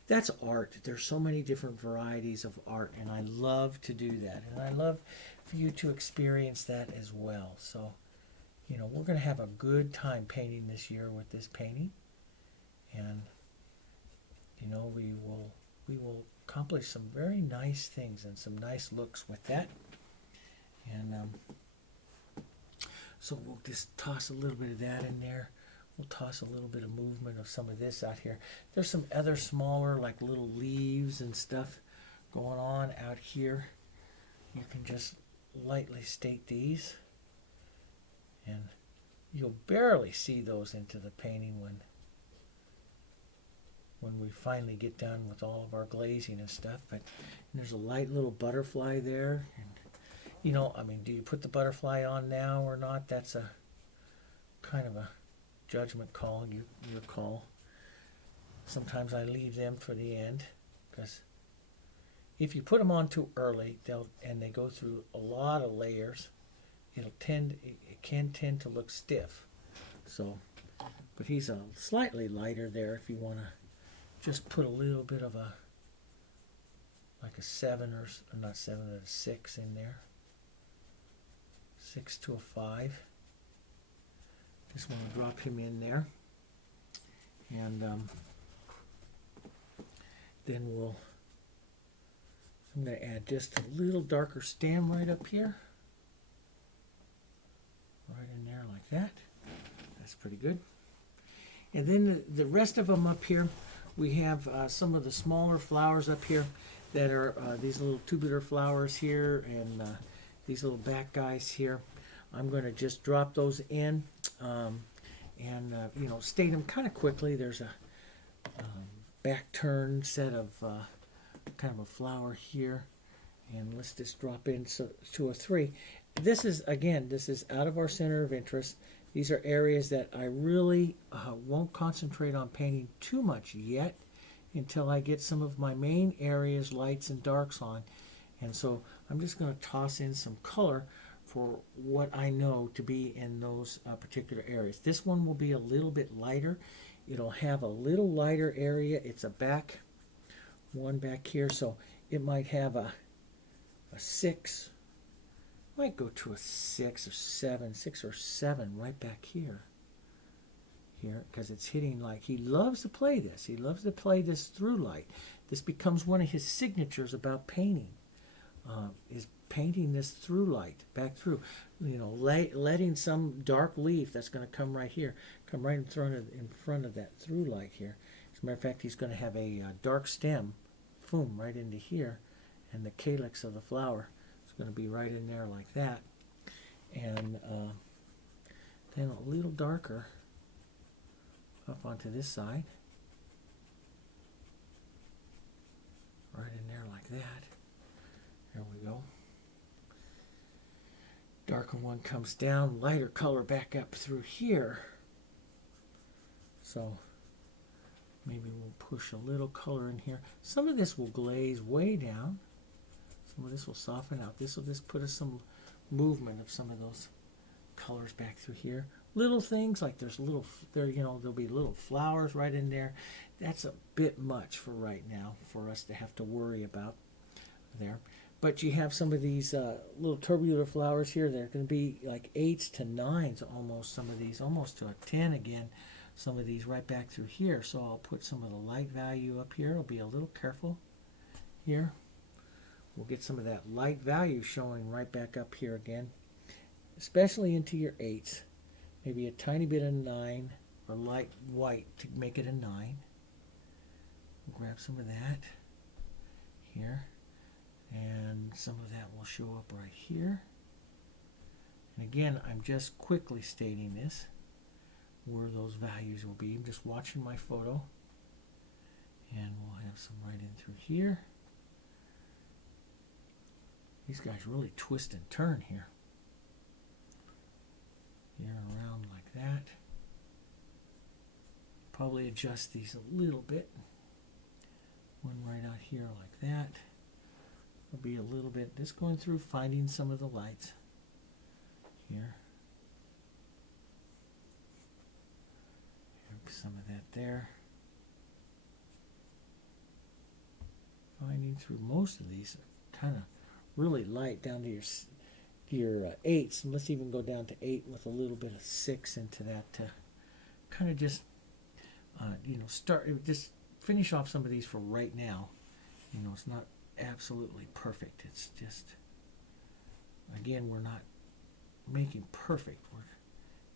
That's art. There's so many different varieties of art, and I love to do that. And I love for you to experience that as well. So, we're going to have a good time painting this year with this painting. And, we will accomplish some very nice things and some nice looks with that. And so we'll just toss a little bit of that in there. We'll toss a little bit of movement of some of this out here. There's some other smaller, like little leaves and stuff going on out here. You can just lightly state these, and you'll barely see those into the painting when we finally get done with all of our glazing and stuff. But there's a light little butterfly there. And, do you put the butterfly on now or not? That's a kind of a judgment call, your call. Sometimes I leave them for the end, because if you put them on too early, they go through a lot of layers, it can tend to look stiff. So, but he's a slightly lighter there if you want to just put a little bit of like a 7 or not 7, a 6 in there. 6 to a 5. Just want to drop him in there. And then I'm going to add just a little darker stem right up here. Right in there like that. That's pretty good. And then the rest of them up here, we have some of the smaller flowers up here that are these little tubular flowers here, and these little back guys here. I'm going to just drop those in and state them kind of quickly. There's a back turn set of kind of a flower here, and let's just drop in to a 3. This is out of our center of interest. These are areas that I really won't concentrate on painting too much yet until I get some of my main areas, lights and darks on. And so I'm just going to toss in some color for what I know to be in those particular areas. This one will be a little bit lighter. It'll have a little lighter area. It's a back one back here, so it might have a 6. Might go to a 6 or 7, 6 or 7 right back here, because it's hitting like he loves to play this. He loves to play this through light. This becomes one of his signatures about painting, is painting this through light back through. Letting some dark leaf that's going to come right here, come right in front of that through light here. As a matter of fact, he's going to have a dark stem, boom, right into here, and the calyx of the flower. Going to be right in there like that, and then a little darker up onto this side, right in there like that. There we go. Darker one comes down, lighter color back up through here. So maybe we'll push a little color in here. Some of this will glaze way down. Some of this will soften out. This will just put us some movement of some of those colors back through here. Little things like there'll be little flowers right in there. That's a bit much for right now for us to have to worry about there. But you have some of these little tubular flowers here. They're going to be like 8s to 9s almost. Some of these almost to a 10 again. Some of these right back through here. So I'll put some of the light value up here. I'll be a little careful here. We'll get some of that light value showing right back up here again, especially into your 8s. Maybe a tiny bit of 9 or light white to make it a 9. We'll grab some of that here, and some of that will show up right here. And again, I'm just quickly stating this, where those values will be. I'm just watching my photo. And we'll have some right in through here. These guys really twist and turn here. Here and around like that. Probably adjust these a little bit. One right out here like that. Will be a little bit, just going through finding some of the lights here. Some of that there. Finding through most of these kind of really light down to your 8s, and let's even go down to 8 with a little bit of 6 into that to kind of just just finish off some of these for right now. It's not absolutely perfect. It's just, again, we're not making perfect. We're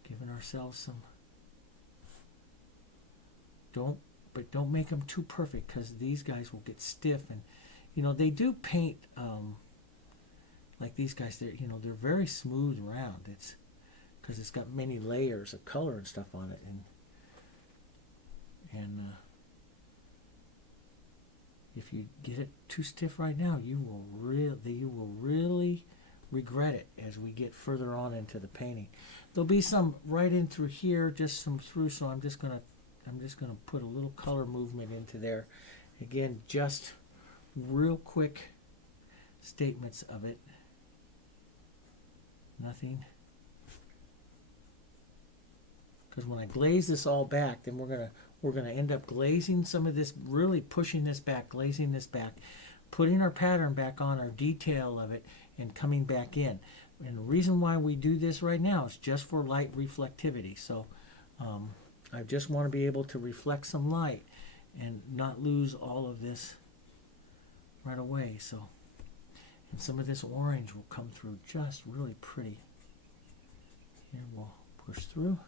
giving ourselves some. Don't make them too perfect, because these guys will get stiff, and they do paint like these guys. They're very smooth round. It's because it's got many layers of color and stuff on it, and if you get it too stiff right now, you will really regret it as we get further on into the painting. There'll be some right in through here, just some through. So I'm just gonna put a little color movement into there. Again, just real quick statements of it. Nothing. Because when I glaze this all back, then we're gonna end up glazing some of this, really pushing this back, glazing this back, putting our pattern back on, our detail of it, and coming back in. And the reason why we do this right now is just for light reflectivity. So I just want to be able to reflect some light and not lose all of this right away. So, and some of this orange will come through just really pretty. Here we'll push through.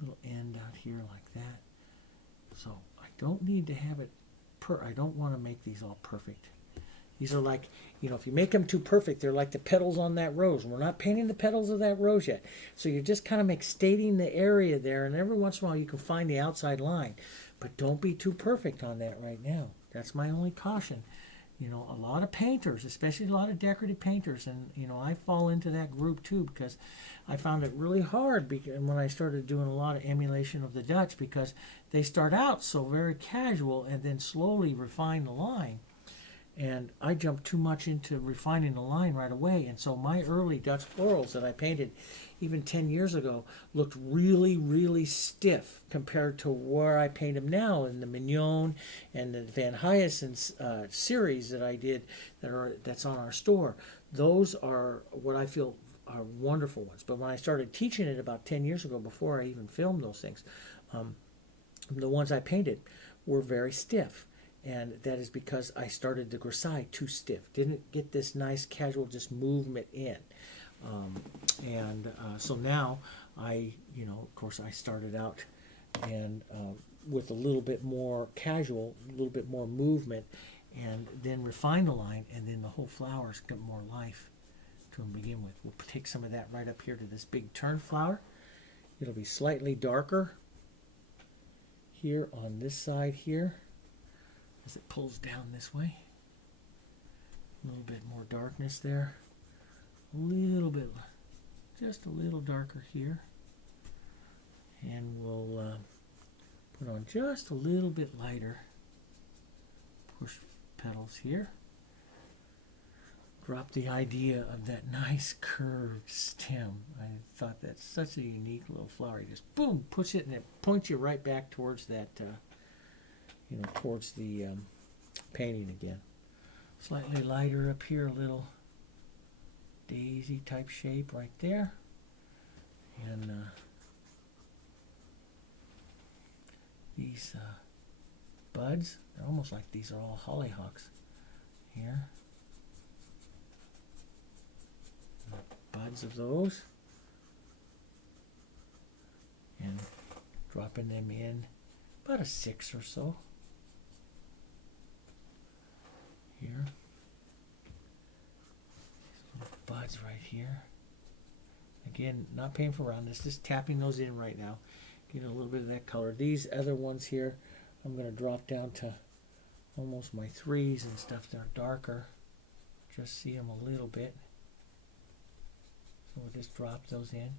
Little end out here like that. So I don't need to have it I don't want to make these all perfect. These are like, if you make them too perfect, they're like the petals on that rose. We're not painting the petals of that rose yet. So you're just kind of stating the area there, and every once in a while you can find the outside line. But don't be too perfect on that right now. That's my only caution. A lot of painters, especially a lot of decorative painters, and I fall into that group too, because I found it really hard when I started doing a lot of emulation of the Dutch, because they start out so very casual and then slowly refine the line. And I jumped too much into refining the line right away. And so my early Dutch florals that I painted even 10 years ago looked really, really stiff compared to where I paint them now in the Mignon and the Van Hyacinth series that I did that's on our store. Those are what I feel are wonderful ones. But when I started teaching it about 10 years ago, before I even filmed those things, the ones I painted were very stiff. And that is because I started the Grisaille too stiff. Didn't get this nice casual just movement in. So now of course I started out and with a little bit more casual, a little bit more movement, and then refine the line, and then the whole flowers get more life to them to begin with. We'll take some of that right up here to this big turn flower. It'll be slightly darker here on this side here, as it pulls down this way. A little bit more darkness there. A little bit, just a little darker here. And we'll put on just a little bit lighter push petals here. Drop the idea of that nice curved stem. I thought that's such a unique little flower. You just boom, push it, and it points you right back towards that towards the painting again. Slightly lighter up here, a little daisy type shape right there. And these buds, they're almost like these are all hollyhocks here. Buds of those. And dropping them in about a 6 or so. Here. Buds spots right here. Again, not paying for roundness, just tapping those in right now. Getting a little bit of that color. These other ones here, I'm going to drop down to almost my 3s and stuff. They're darker. Just see them a little bit. So we'll just drop those in.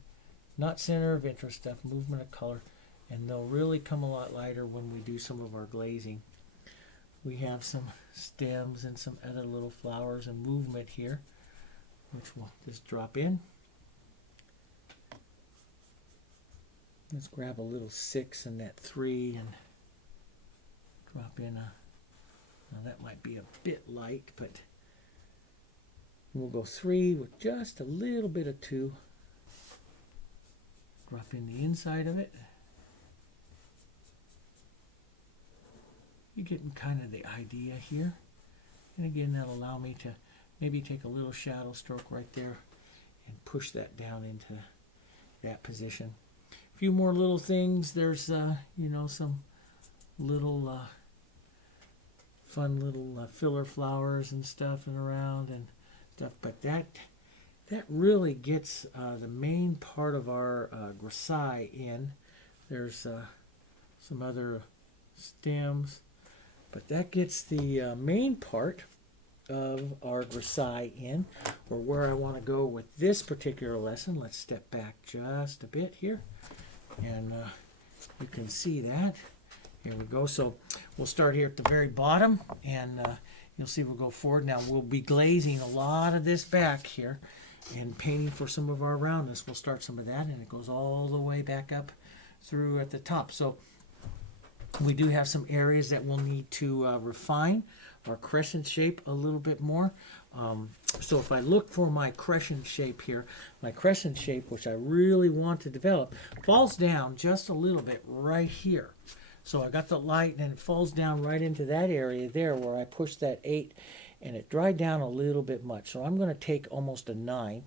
Not center of interest stuff, movement of color. And they'll really come a lot lighter when we do some of our glazing. We have some stems and some other little flowers and movement here, which we'll just drop in. Let's grab a little 6 and that 3 and drop in a, now that might be a bit light, but we'll go 3 with just a little bit of 2. Drop in the inside of it. You're getting kind of the idea here. And again, that'll allow me to maybe take a little shadow stroke right there and push that down into that position. A few more little things. There's, you know, some little fun little filler flowers and stuff and around and stuff. But that really gets the main part of our grisaille in. There's some other stems, but that gets the main part of our grisaille in, or where I want to go with this particular lesson. Let's step back just a bit here, and you can see that. Here we go. So we'll start here at the very bottom, and you'll see we'll go forward. Now we'll be glazing a lot of this back here and painting for some of our roundness. We'll start some of that, and it goes all the way back up through at the top. So we do have some areas that we'll need to refine our crescent shape a little bit more. So if I look for my crescent shape here, my crescent shape, which I really want to develop, falls down just a little bit right here. So I got the light, and it falls down right into that area there where I pushed that 8, and it dried down a little bit much. So I'm going to take almost a 9.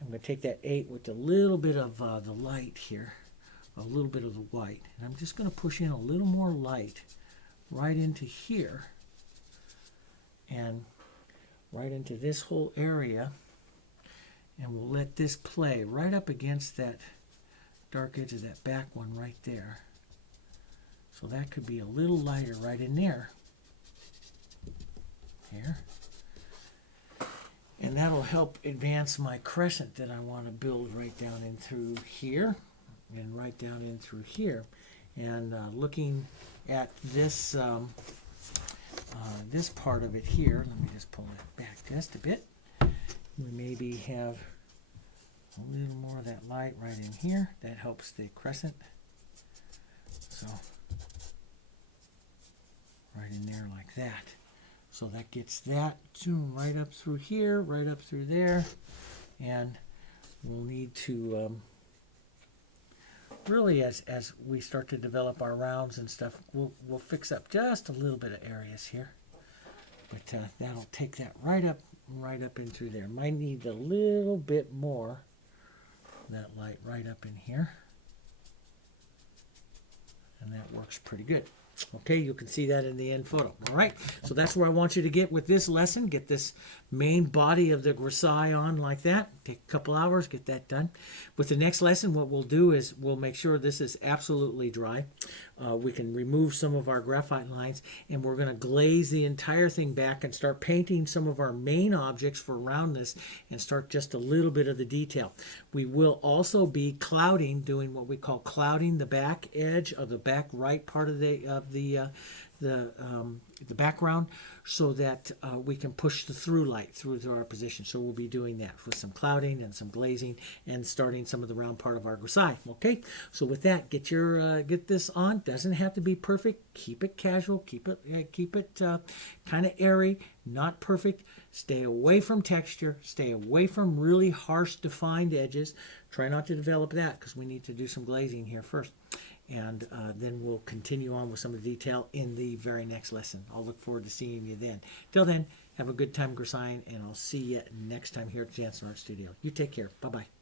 I'm going to take that 8 with a little bit of the light here, a little bit of the white. And I'm just going to push in a little more light right into here and right into this whole area. And we'll let this play right up against that dark edge of that back one right there. So that could be a little lighter right in there. Here. And that'll help advance my crescent that I want to build right down in through here and right down in through here. And looking at this this part of it here, let me just pull it back just a bit. We maybe have a little more of that light right in here. That helps the crescent. So right in there like that. So that gets that zoom right up through here, right up through there. And we'll need to really, as we start to develop our rounds and stuff, we'll fix up just a little bit of areas here. But that'll take that right up in through there. Might need a little bit more that light right up in here. And that works pretty good. Okay, you can see that in the end photo. All right, so that's where I want you to get with this lesson. Get this main body of the grisaille on like that. Take a couple hours, get that done. With the next lesson, what we'll do is we'll make sure this is absolutely dry. We can remove some of our graphite lines, and we're going to glaze the entire thing back and start painting some of our main objects for roundness and start just a little bit of the detail. We will also be clouding, doing what we call clouding the back edge of the back right part of the background, so that we can push the through light through to our position. So we'll be doing that with some clouding and some glazing and starting some of the round part of our grisaille. Okay, so with that, get this on. Doesn't have to be perfect. Keep it casual. Keep it kind of airy. Not perfect. Stay away from texture. Stay away from really harsh defined edges. Try not to develop that, because we need to do some glazing here first. And then we'll continue on with some of the detail in the very next lesson. I'll look forward to seeing you then. Till then, have a good time grisailling, and I'll see you next time here at Jansen Art Studio. You take care. Bye-bye.